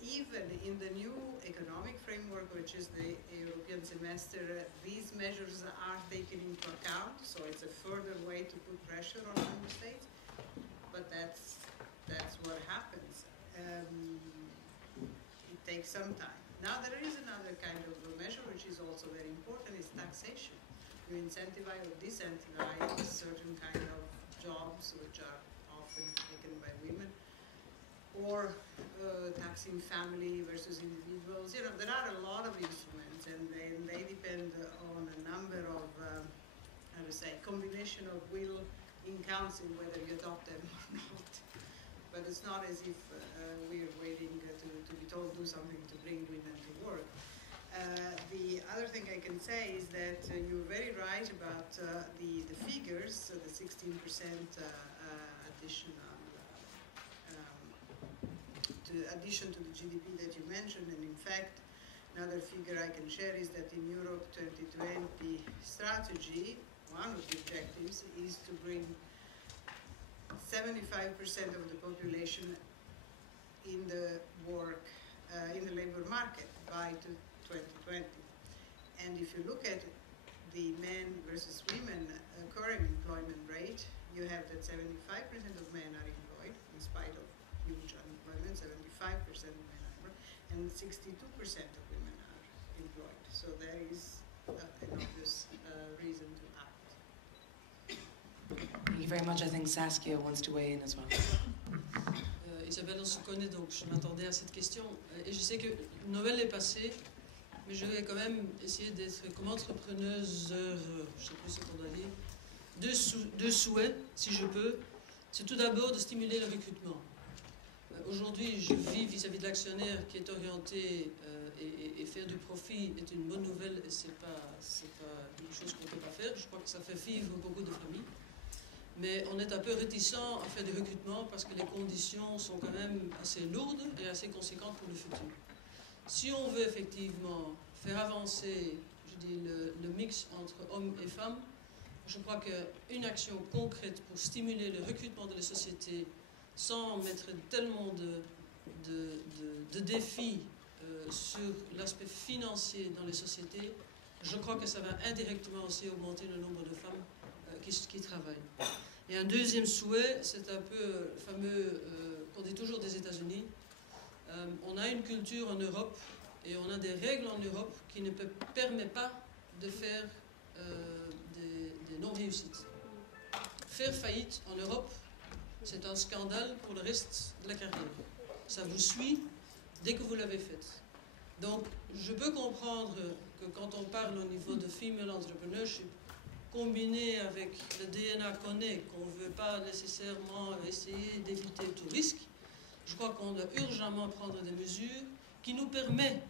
Even in the new economic framework, which is the European semester, these measures are taken into account, so it's a further way to put pressure on member states, but that's what happens. It takes some time. Now there is another kind of measure which is also very important, is taxation. You incentivize or disincentivize certain kind of jobs which are often taken by women, or taxing family versus individuals. There are a lot of instruments, and they depend on a number of, combination of will in council whether you adopt them or not. But it's not as if we're waiting to be told do something to bring women to work. The other thing I can say is that you're very right about the figures, the 16% addition to the GDP that you mentioned, and in fact, another figure I can share is that in Europe 2020 strategy, one of the objectives is to bring 75% of the population in the labor market by 2020. And if you look at the men versus women current employment rate, you have that 75% of men are employed in spite of huge unemployment, 75% of men are employed, and 62% of women are employed. So there is an obvious reason to act. Thank you very much. I think Saskia wants to weigh in as well. Isabelle, on se connaît, donc je m'attendais à cette question. Et je sais que Noël est passé, mais je vais quand même essayer d'être comme entrepreneuse, je ne sais plus ce qu'on doit dire, deux souhaits, si je peux. C'est tout d'abord de stimuler le recrutement. Aujourd'hui, je vis vis-à-vis de l'actionnaire qui est orienté et faire du profit est une bonne nouvelle et c'est pas une chose qu'on ne peut pas faire. Je crois que ça fait vivre beaucoup de familles. Mais on est un peu réticent à faire du recrutement parce que les conditions sont quand même assez lourdes et assez conséquentes pour le futur. Si on veut effectivement faire avancer, je dis, le mix entre hommes et femmes, je crois qu'une action concrète pour stimuler le recrutement de la société sans mettre tellement de défis sur l'aspect financier dans les sociétés, je crois que ça va indirectement aussi augmenter le nombre de femmes qui travaillent. Et un deuxième souhait, c'est un peu le fameux qu'on dit toujours des États-Unis. On a une culture en Europe et on a des règles en Europe qui ne permettent pas de faire des non-réussites. Faire faillite en Europe, c'est un scandale pour le reste de la carrière. Ça vous suit dès que vous l'avez faite. Donc, je peux comprendre que quand on parle au niveau de female entrepreneurship, combiné avec le DNA qu'on est, qu'on ne veut pas nécessairement essayer d'éviter tout risque, je crois qu'on doit urgemment prendre des mesures qui nous permettent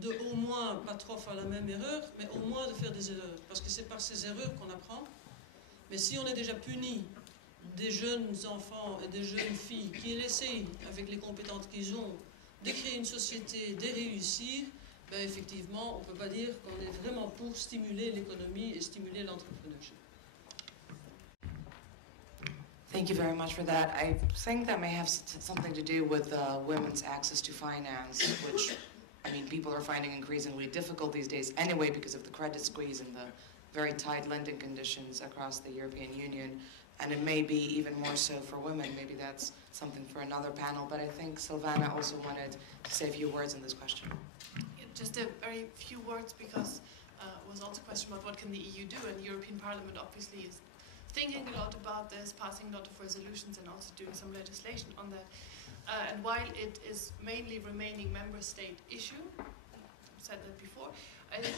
de au moins, pas trop faire la même erreur, mais au moins de faire des erreurs. Parce que c'est par ces erreurs qu'on apprend. Mais si on est déjà puni des jeunes enfants et des jeunes filles qui essayent, avec les compétences qu'ils ont, de créer une société, de réussir, ben effectivement, on ne peut pas dire qu'on est vraiment pour stimuler l'économie et stimuler l'entrepreneurship. Thank you very much for that. I think that may have something to do with women's access to finance, which, I mean, people are finding increasingly difficult these days anyway because of the credit squeeze and the very tight lending conditions across the European Union. And it may be even more so for women. Maybe that's something for another panel. But I think Silvana also wanted to say a few words on this question. Just a very few words, because it was also a question about what can the EU do, and the European Parliament obviously is thinking a lot about this, passing a lot of resolutions and also doing some legislation on that. And while it is mainly remaining member state issue, said that before. I think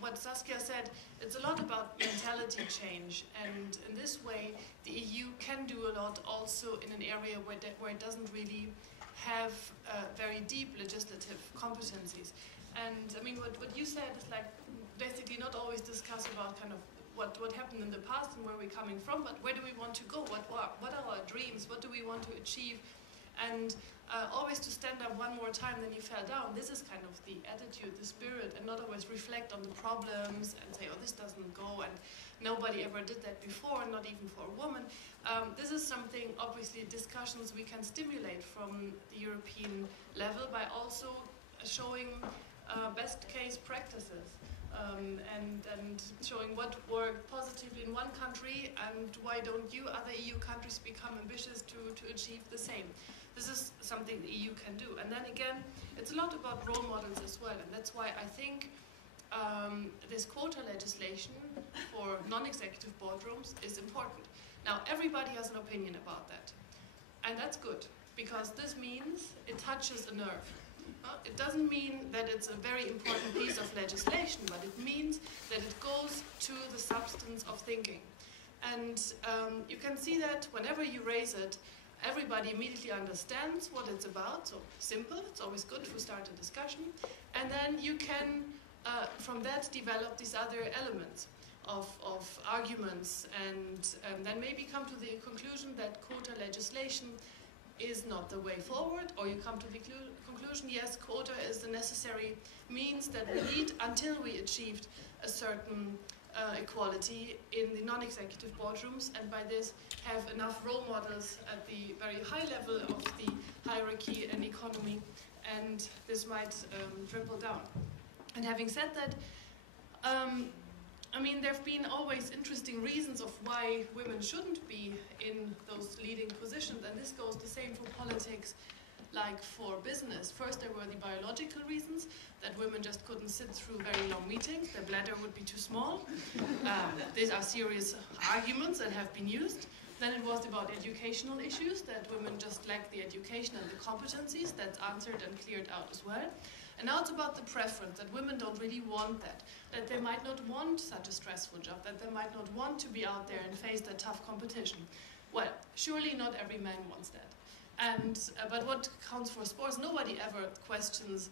what Saskia said, it's a lot about mentality change, and in this way the EU can do a lot also in an area where it doesn't really have very deep legislative competencies. And I mean, what you said is like basically not always discuss about kind of what happened in the past and where we're coming from, but where do we want to go? What are our dreams? What do we want to achieve? And always to stand up one more time than you fell down. This is kind of the attitude, the spirit, and not always reflect on the problems and say, oh, this doesn't go, and nobody ever did that before, not even for a woman. This is something, obviously, discussions we can stimulate from the European level by also showing best case practices. And showing what worked positively in one country and why don't you other EU countries become ambitious to achieve the same. This is something the EU can do. And then again, it's a lot about role models as well, and that's why I think this quota legislation for non-executive boardrooms is important. Now, everybody has an opinion about that, and that's good, because this means it touches a nerve. It doesn't mean that it's a very important piece of legislation, but it means that it goes to the substance of thinking. And you can see that whenever you raise it, everybody immediately understands what it's about. So simple, it's always good to start a discussion. And then you can, from that, develop these other elements of arguments, and then maybe come to the conclusion that quota legislation is not the way forward, or you come to the conclusion, yes, quota is the necessary means that we need until we achieved a certain equality in the non-executive boardrooms, and by this have enough role models at the very high level of the hierarchy and economy, and this might trickle down. And having said that, I mean, there have been always interesting reasons of why women shouldn't be in those leading positions, and this goes the same for politics like for business. First, there were the biological reasons that women just couldn't sit through very long meetings, their bladder would be too small. These are serious arguments that have been used. Then it was about educational issues, that women just lack the education and the competencies. That's answered and cleared out as well. And now it's about the preference, that women don't really want that they might not want such a stressful job, that they might not want to be out there and face that tough competition. Well, surely not every man wants that. And but what counts for sports, nobody ever questions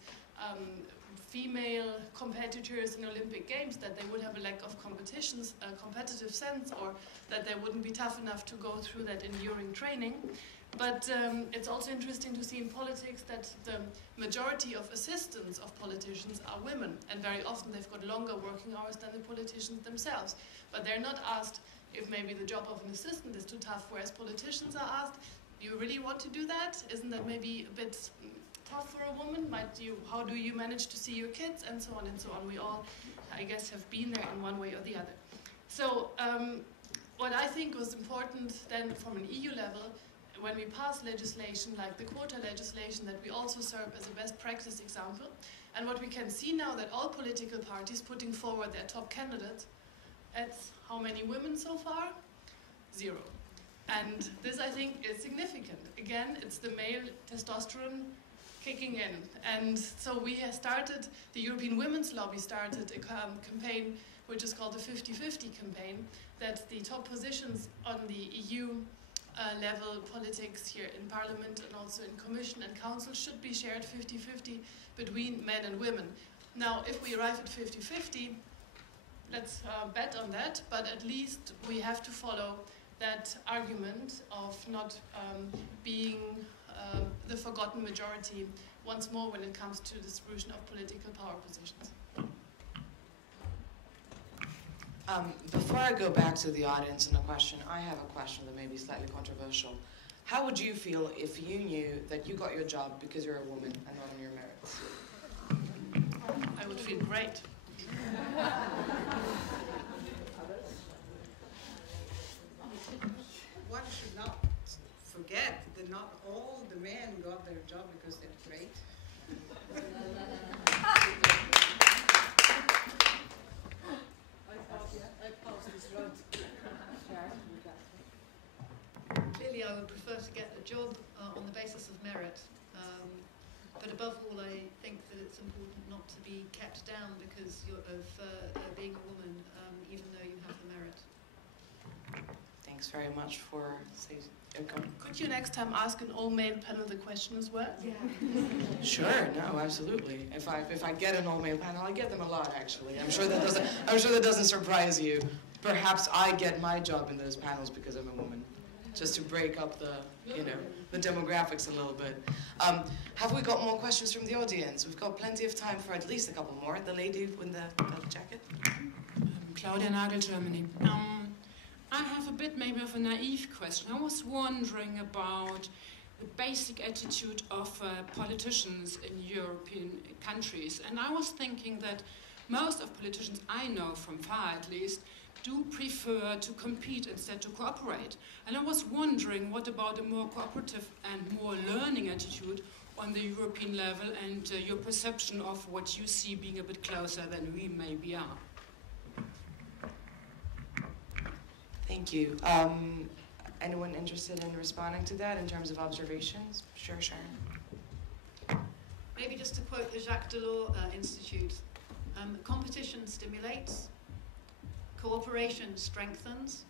female competitors in Olympic Games, that they would have a lack of competitions, competitive sense, or that they wouldn't be tough enough to go through that enduring training. But it's also interesting to see in politics that the majority of assistants of politicians are women, and very often they've got longer working hours than the politicians themselves. But they're not asked if maybe the job of an assistant is too tough, whereas politicians are asked, do you really want to do that? Isn't that maybe a bit tough for a woman? How do you manage to see your kids? And so on and so on. We all, I guess, have been there in one way or the other. So what I think was important then from an EU level, when we pass legislation like the quota legislation, that we also serve as a best practice example. And what we can see now, that all political parties putting forward their top candidates, it's how many women so far? 0. And this, I think, is significant. Again, it's the male testosterone kicking in. And so we have started, the European Women's Lobby started a campaign which is called the 50-50 campaign, that the top positions on the EU level politics here in Parliament and also in Commission and Council should be shared 50-50 between men and women. Now, if we arrive at 50-50, let's bet on that, but at least we have to follow that argument of not being the forgotten majority once more when it comes to distribution of political power positions. Before I go back to the audience and a question, I have a question that may be slightly controversial. How would you feel if you knew that you got your job because you're a woman and not on your merits? I would feel great. One should not forget that not all the men got their job because they're great. Clearly, I would prefer to get a job on the basis of merit. But above all, I think that it's it's important not to be kept down because of being a woman, even though you have the merit. Thanks very much for Could you next time ask an all-male panel the question as well? Yeah. Sure, no, absolutely. If I get an all-male panel, I get them a lot actually. I'm sure that doesn't surprise you. Perhaps I get my job in those panels because I'm a woman, just to break up the demographics a little bit. Have we got more questions from the audience? We've got plenty of time for at least a couple more. The lady in the jacket. Claudia Nagel, Germany. I have a bit maybe of a naive question. I was wondering about the basic attitude of politicians in European countries. And I was thinking that most of politicians I know, from far at least, do prefer to compete instead to cooperate. And I was wondering, what about a more cooperative and more learning attitude on the European level, and your perception of what you see being a bit closer than we maybe are? Thank you. Anyone interested in responding to that in terms of observations? Sure, Sharon. Maybe just to quote the Jacques Delors Institute, competition stimulates, cooperation strengthens,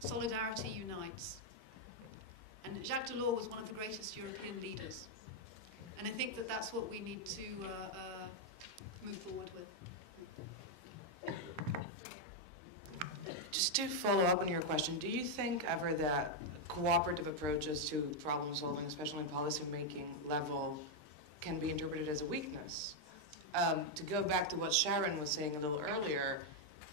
solidarity unites. And Jacques Delors was one of the greatest European leaders. And I think that that's what we need to move forward with. Just to follow up on your question, do you think ever that cooperative approaches to problem solving, especially in policy making level, can be interpreted as a weakness? To go back to what Sharon was saying a little earlier,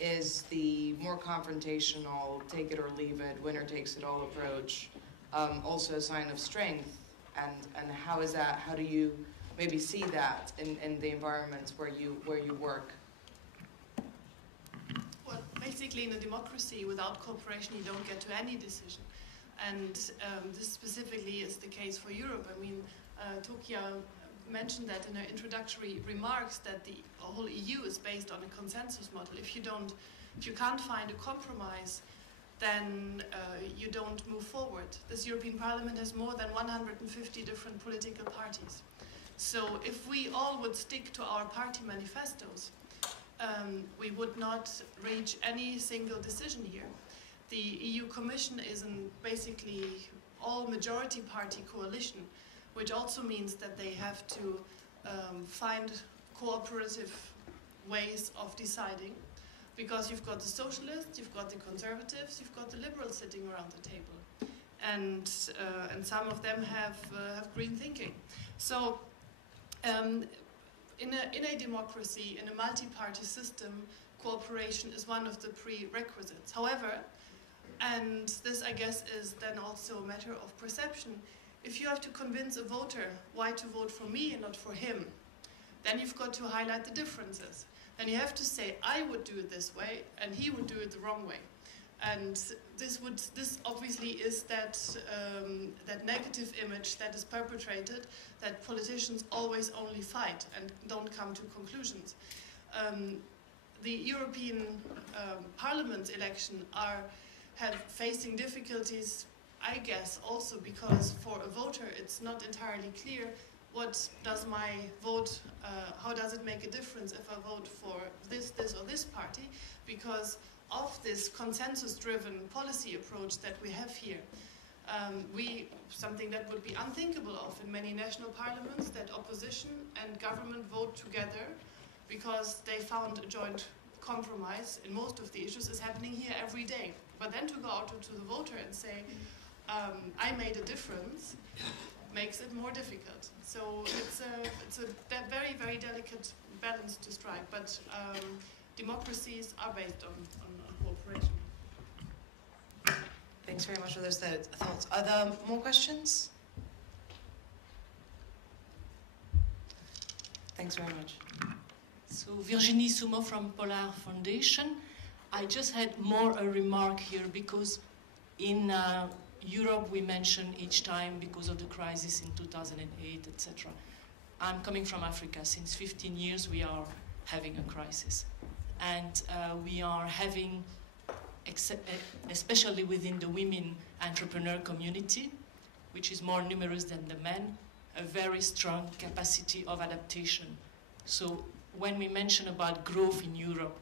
is the more confrontational, take it or leave it, winner takes it all approach also a sign of strength? And how is that? How do you maybe see that in the environments where you work? Well, basically in a democracy, without cooperation, you don't get to any decision. And this specifically is the case for Europe. I mean, Tokia mentioned that in her introductory remarks, that the whole EU is based on a consensus model. If you can't find a compromise, then you don't move forward. This European Parliament has more than 150 different political parties. So if we all would stick to our party manifestos, we would not reach any single decision here. The EU Commission is in basically all majority party coalition, which also means that they have to find cooperative ways of deciding, because you've got the socialists, you've got the conservatives, you've got the liberals sitting around the table, and some of them have green thinking. So in a democracy, in a multi-party system, cooperation is one of the prerequisites. However, and this I guess is then also a matter of perception, if you have to convince a voter why to vote for me and not for him, then you've got to highlight the differences. Then you have to say, I would do it this way, and he would do it the wrong way. And this obviously is that negative image that is perpetrated, that politicians always only fight and don't come to conclusions. The European Parliament election have facing difficulties, I guess, also because for a voter it's not entirely clear what does my vote, how does it make a difference if I vote for this or this party, because of this consensus-driven policy approach that we have here. Something that would be unthinkable of in many national parliaments, that opposition and government vote together because they found a joint compromise in most of the issues, is happening here every day. But then to go out to the voter and say, I made a difference, makes it more difficult. So it's a very, very delicate balance to strike, but democracies are based on cooperation. Thanks very much for those thoughts. Are there more questions? Thanks very much. So Virginie Soumeau from Polar Foundation. I just had more a remark here, because in Europe we mention each time because of the crisis in 2008, etc. I'm coming from Africa. Since 15 years we are having a crisis. And we are having, especially within the women entrepreneur community, which is more numerous than the men, a very strong capacity of adaptation. So when we mention about growth in Europe,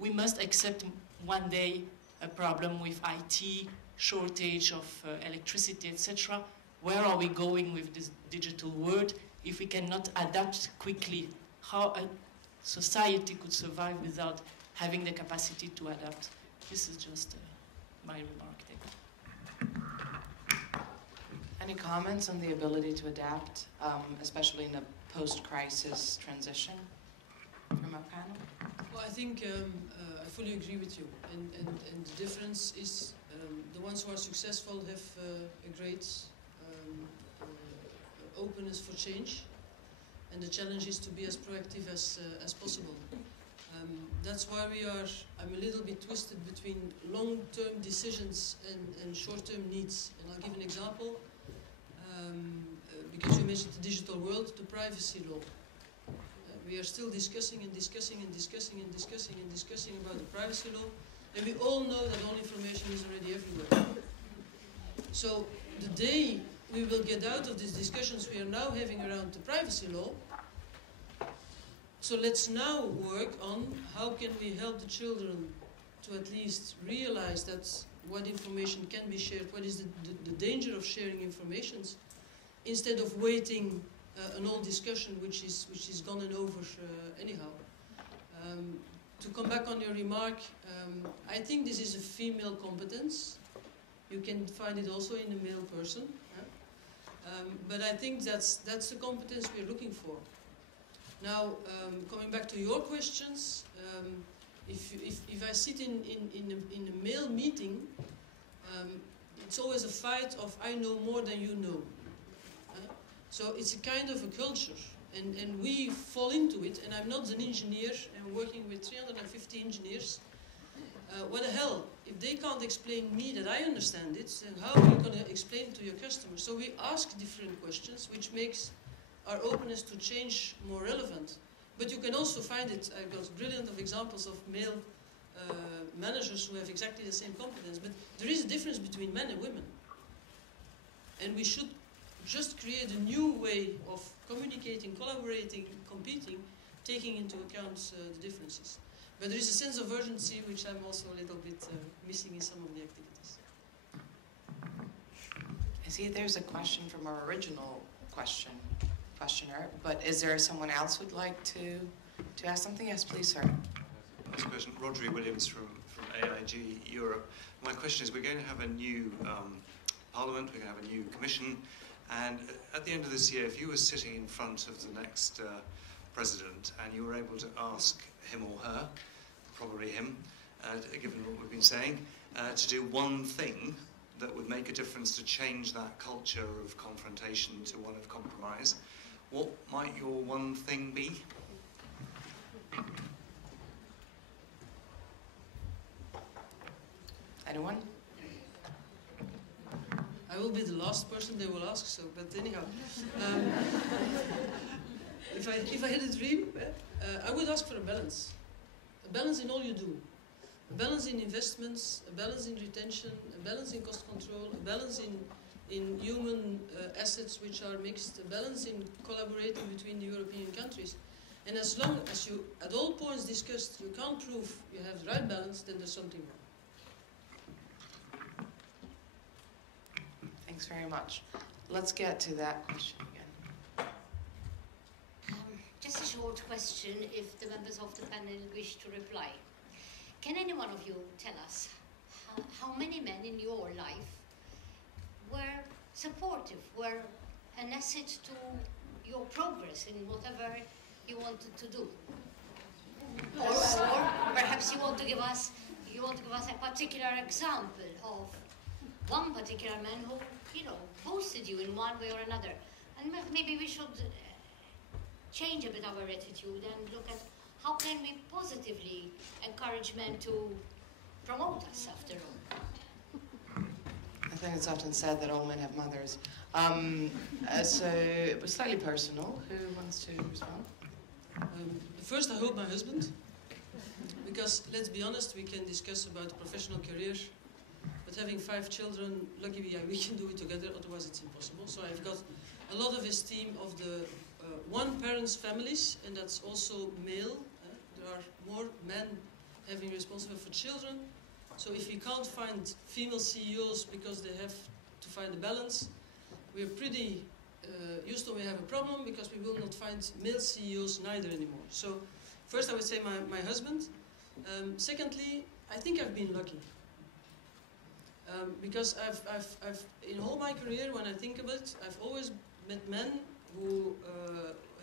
we must accept one day a problem with IT, shortage of electricity, etc. Where are we going with this digital world if we cannot adapt quickly? How a society could survive without having the capacity to adapt? This is just my remark there. Any comments on the ability to adapt, especially in a post-crisis transition from our panel? Well, I think I fully agree with you. And the difference is the ones who are successful have a great openness for change. And the challenge is to be as proactive as possible. That's why I'm a little bit twisted between long-term decisions and short-term needs. And I'll give an example. Because you mentioned the digital world, the privacy law. We are still discussing and discussing and discussing and discussing and discussing about the privacy law, and we all know that all information is already everywhere. So the day we will get out of these discussions we are now having around the privacy law, so let's now work on how can we help the children to at least realize that what information can be shared, what is the danger of sharing information, instead of waiting an old discussion which is gone and over anyhow. To come back on your remark, I think this is a female competence. You can find it also in a male person. But I think that's the competence we're looking for. Now, coming back to your questions, if I sit in a male meeting, it's always a fight of I know more than you know. So it's a kind of a culture, and we fall into it, and I'm not an engineer, I'm working with 350 engineers. What the hell, if they can't explain me that I understand it, then how are you going to explain it to your customers? So we ask different questions, which makes our openness to change more relevant. But you can also find it, I've got brilliant of examples of male managers who have exactly the same competence, but there is a difference between men and women. And we should just create a new way of communicating, collaborating, competing, taking into account the differences. But there is a sense of urgency which I'm also a little bit missing in some of the activities. I see there's a question from our original questioner, but is there someone else who'd like to ask something? Yes, please, sir. Last question, Rodri Williams from AIG Europe. My question is, we're going to have a new Parliament, we're going to have a new Commission, and at the end of this year, if you were sitting in front of the next President and you were able to ask him or her, probably him, given what we've been saying, to do one thing that would make a difference to change that culture of confrontation to one of compromise, what might your one thing be? Anyone? I will be the last person they will ask, so, but anyhow. If I had a dream, I would ask for a balance. A balance in all you do. A balance in investments, a balance in retention, a balance in cost control, a balance in human assets which are mixed, a balance in collaborating between the European countries. And as long as you, at all points discussed, you can't prove you have the right balance, then there's something wrong. Thanks very much. Let's get to that question again. Just a short question, if the members of the panel wish to reply. Can any one of you tell us how many men in your life were supportive, were an asset to your progress in whatever you wanted to do? Or perhaps you want to give us a particular example of one particular man who, boosted you in one way or another. And maybe we should change a bit our attitude and look at how can we positively encourage men to promote us after all. I think it's often said that all men have mothers. So it was slightly personal. Who wants to respond? First, I hope my husband, because let's be honest, we can discuss about a professional career, but having 5 children, lucky we can do it together, otherwise it's impossible. So I've got a lot of esteem of the one-parent families, and that's also male. There are more men having responsible for children. So if we can't find female CEOs because they have to find a balance, we're pretty Houston, we have a problem because we will not find male CEOs neither anymore. So first I would say my husband. Secondly, I think I've been lucky. Because I've in all my career, when I think about it, I've always met men who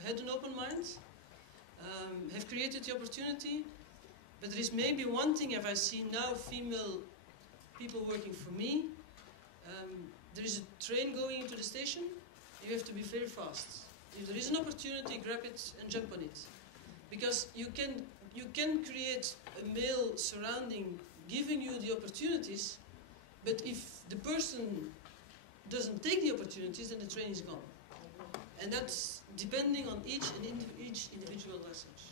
had an open mind, have created the opportunity, but there is maybe one thing, if I see now female people working for me, there is a train going into the station, you have to be very fast. If there is an opportunity, grab it and jump on it. Because you can create a male surrounding giving you the opportunities, but if the person doesn't take the opportunities, then the train is gone. And that's depending on each individual message.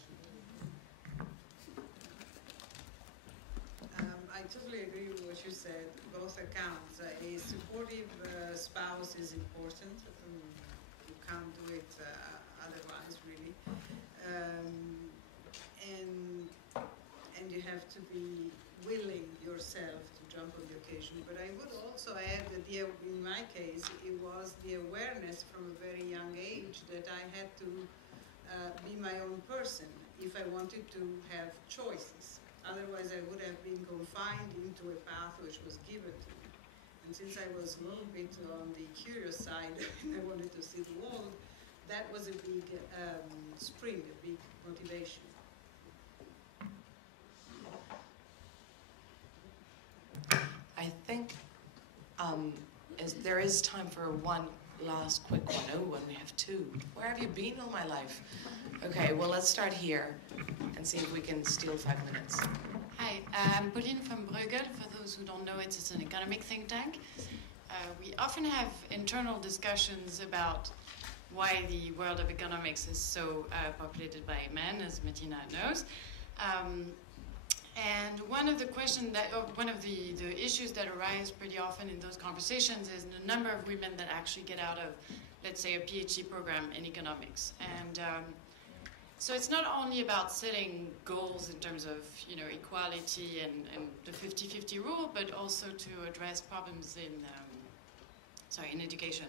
I totally agree with what you said. Both accounts. A supportive spouse is important. You can't do it otherwise, really. And you have to be willing yourself to jump on the occasion. But I would also add that in my case, it was the awareness from a very young age that I had to be my own person if I wanted to have choices. Otherwise, I would have been confined into a path which was given to me. And since I was a little bit on the curious side, and I wanted to see the world, that was a big spring, a big motivation. I think there is time for one last quick one. Oh, and we have two. Where have you been all my life? Okay, well, let's start here and see if we can steal 5 minutes. Hi, I'm Pauline from Bruegel. For those who don't know it, it's an economic think tank. We often have internal discussions about why the world of economics is so populated by men, as Martina knows. And one of the the issues that arise pretty often in those conversations is the number of women that actually get out of, let's say, a PhD program in economics. And so it's not only about setting goals in terms of, equality and the 50-50 rule, but also to address problems in education.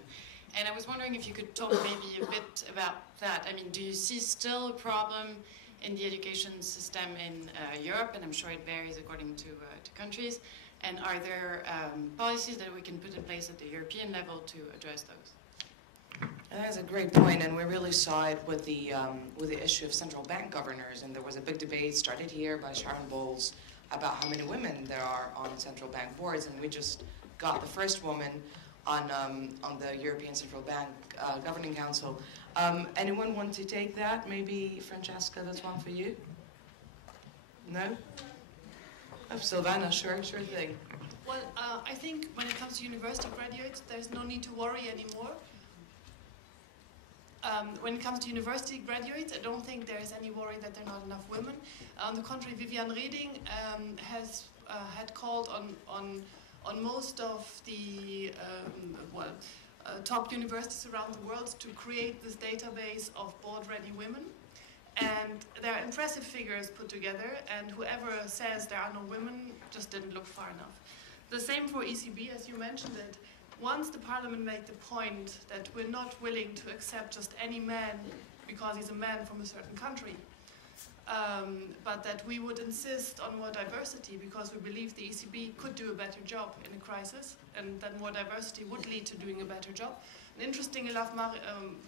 And I was wondering if you could talk maybe a bit about that. I mean, do you see still a problem in the education system in Europe? And I'm sure it varies according to countries. And are there policies that we can put in place at the European level to address those? That's a great point, and we really saw it with the issue of central bank governors. And there was a big debate started here by Sharon Bowles about how many women there are on central bank boards, and we just got the first woman on the European Central Bank Governing Council. Anyone want to take that? Maybe Francesca, that's one for you? No? Oh, Silvana, sure thing. Well, I think when it comes to university graduates, there's no need to worry anymore. When it comes to university graduates, I don't think there is any worry that there are not enough women. On the contrary, Viviane Reding had called on most of the top universities around the world to create this database of board-ready women. And there are impressive figures put together, and whoever says there are no women just didn't look far enough. The same for ECB, as you mentioned it. Once the parliament made the point that we're not willing to accept just any man because he's a man from a certain country, but that we would insist on more diversity because we believe the ECB could do a better job in a crisis, and that more diversity would lead to doing a better job. And interesting enough,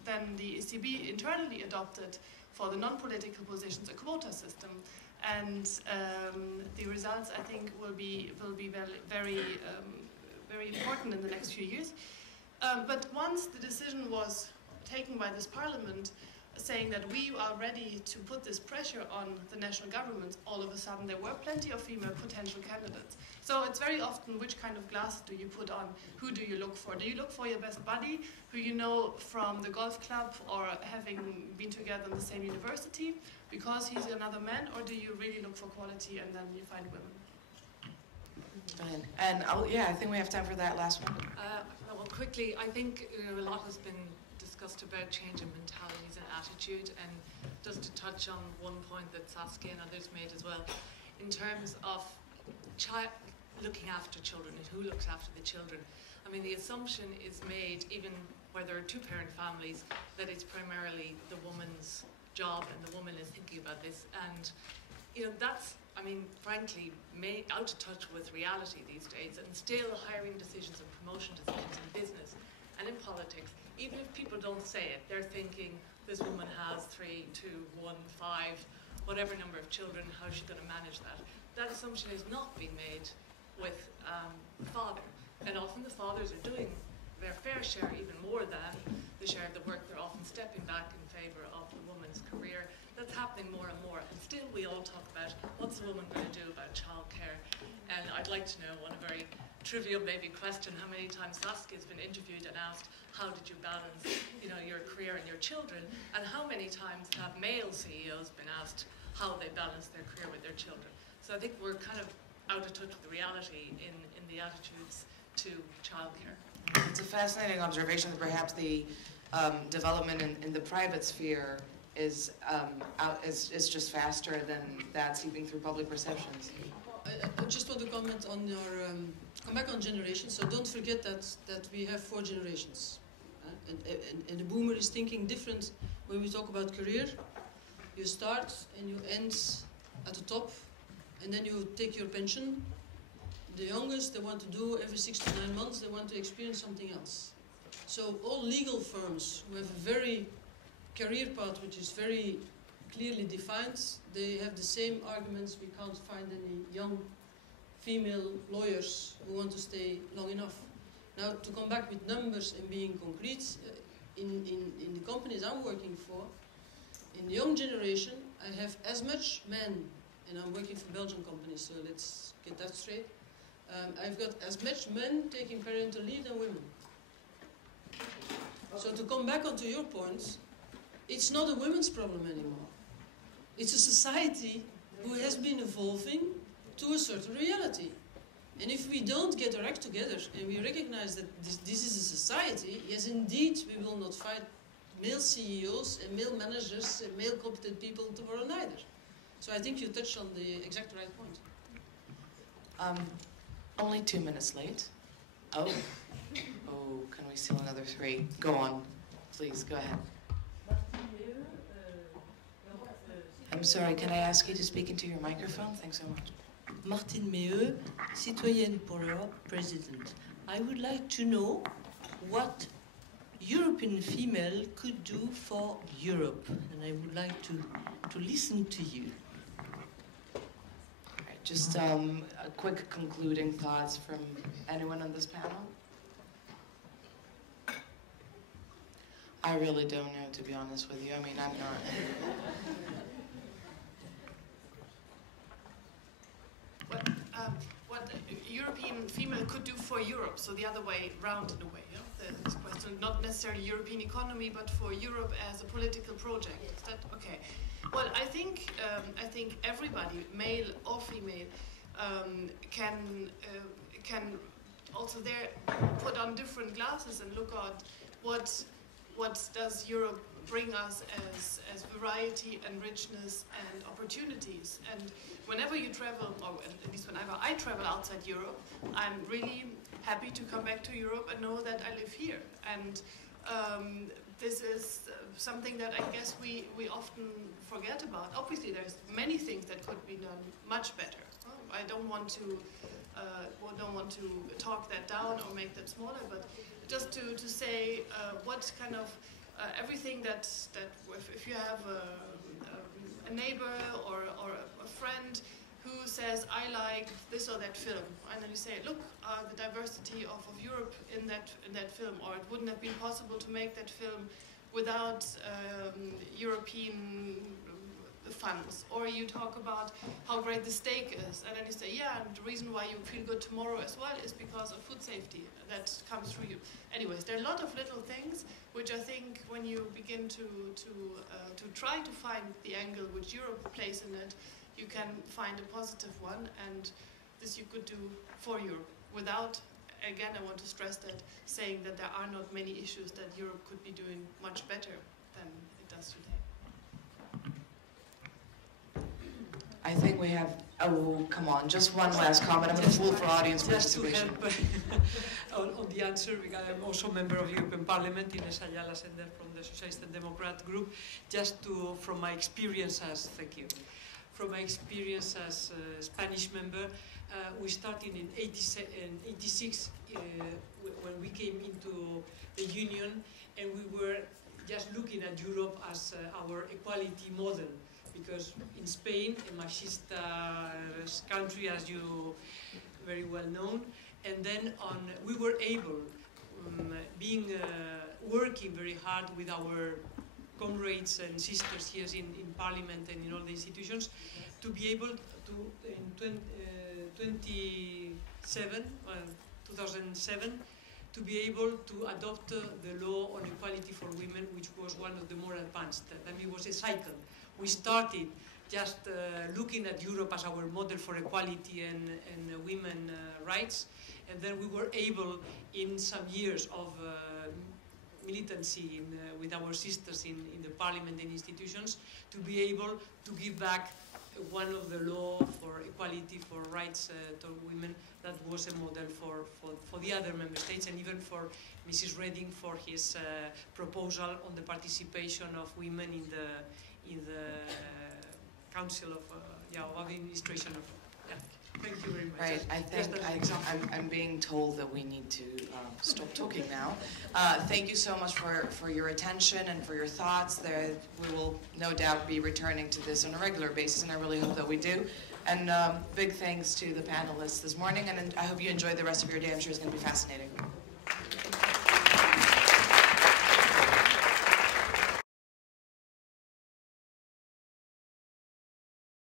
then the ECB internally adopted for the non-political positions a quota system, and the results, I think, will be very important in the next few years. But once the decision was taken by this parliament, saying that we are ready to put this pressure on the national governments, all of a sudden there were plenty of female potential candidates. So it's very often which kind of glasses do you put on? Who do you look for? Do you look for your best buddy, who you know from the golf club or having been together in the same university because he's another man, or do you really look for quality and then you find women? And I think we have time for that last one. Well, quickly, I think a lot has been discussed discussed about changing mentalities and attitude, and just to touch on one point that Saskia and others made as well, in terms of looking after children and who looks after the children. I mean, the assumption is made, even where there are two-parent families, that it's primarily the woman's job and the woman is thinking about this. And, you know, that's, I mean, frankly, out of touch with reality these days, and still hiring decisions and promotion decisions in business and in politics, even if people don't say it, they're thinking this woman has 3, 2, 1, 5, whatever number of children, how's she going to manage that? That assumption is not being made with the father. And often the fathers are doing their fair share, even more than the share of the work. They're often stepping back in favour of the woman's career. That's happening more and more. And still we all talk about what's the woman going to do about childcare. And I'd like to know, on a very trivial maybe question, how many times Saskia's been interviewed and asked, how did you balance, you know, your career and your children? And how many times have male CEOs been asked how they balance their career with their children? So I think we're kind of out of touch with the reality in the attitudes to childcare. It's a fascinating observation that perhaps the development in the private sphere is just faster than that seeping through public perceptions. I just want to comment on your come back on generations. So don't forget that we have 4 generations, and the boomer is thinking different when we talk about career. You start and you end at the top, and then you take your pension. The youngest, they want to do every 6 to 9 months, they want to experience something else. So all legal firms who have a very career path which is very clearly defined, they have the same arguments. We can't find any young female lawyers who want to stay long enough. Now, to come back with numbers and being concrete, in the companies I'm working for, in the young generation, I have as much men, and I'm working for Belgian companies, so let's get that straight. I've got as much men taking parental leave than women. So to come back onto your point, it's not a women's problem anymore. It's a society who has been evolving to a certain reality. And if we don't get our act together and we recognize that this is a society, yes, indeed, we will not find male CEOs and male managers and male competent people tomorrow neither. So I think you touched on the exact right point. Only 2 minutes late. Oh, can we steal another 3? Go on, please, go ahead. I'm sorry, can I ask you to speak into your microphone? Thanks so much. Martine Meheux, Citoyenne pour l'Europe President. I would like to know what European female could do for Europe, and I would like to listen to you. All right, just a quick concluding thoughts from anyone on this panel? I really don't know, to be honest with you. I mean, I'm not. What a European female could do for Europe, so the other way round in a way, this question, not necessarily European economy, but for Europe as a political project. Is that okay? Well, I think everybody, male or female, can also there put on different glasses and look at what does Europe bring us as variety and richness and opportunities. And whenever you travel, or at least whenever I travel outside Europe, I'm really happy to come back to Europe and know that I live here. And this is something that I guess we often forget about. Obviously, there's many things that could be done much better. I don't want to talk that down or make that smaller, but just to say what kind of everything that if you have a neighbor or a friend who says, I like this or that film, and then you say, look, the diversity of Europe in that film, or it wouldn't have been possible to make that film without European funds. Or you talk about how great the steak is, and then you say, yeah, and the reason why you feel good tomorrow as well is because of food safety that comes through you. Anyways, there are a lot of little things which I think when you begin to try to find the angle which Europe plays in it, you can find a positive one, and this you could do for Europe without again, I want to stress that saying that there are not many issues that Europe could be doing much better than it does today. I think we have, oh, come on, just one last comment. I'm going to fool for audience participation. Just to help on the answer, because I'm also a member of the European Parliament, Ines Ayala Sender from the Socialist and Democrat group, just to, from my experience as, thank you, from my experience as a Spanish member, we started in 86 when we came into the Union, and we were just looking at Europe as our equality model. Because in Spain, a machista country, as you very well known, and then we were able, working very hard with our comrades and sisters here in Parliament and in all the institutions, to be able to, in 2007, to be able to adopt the law on equality for women, which was one of the more advanced. That it was a cycle. We started just looking at Europe as our model for equality and women rights, and then we were able, in some years of militancy with our sisters in the Parliament and institutions, to be able to give back one of the law for equality for rights to women that was a model for the other member states, and even for Mrs. Reding for his proposal on the participation of women in the Council of Administration of. Thank you very much. Right, I think I'm being told that we need to stop talking now. Thank you so much for your attention and for your thoughts. We will no doubt be returning to this on a regular basis, and I really hope that we do. And big thanks to the panelists this morning, and I hope you enjoy the rest of your day. I'm sure it's going to be fascinating.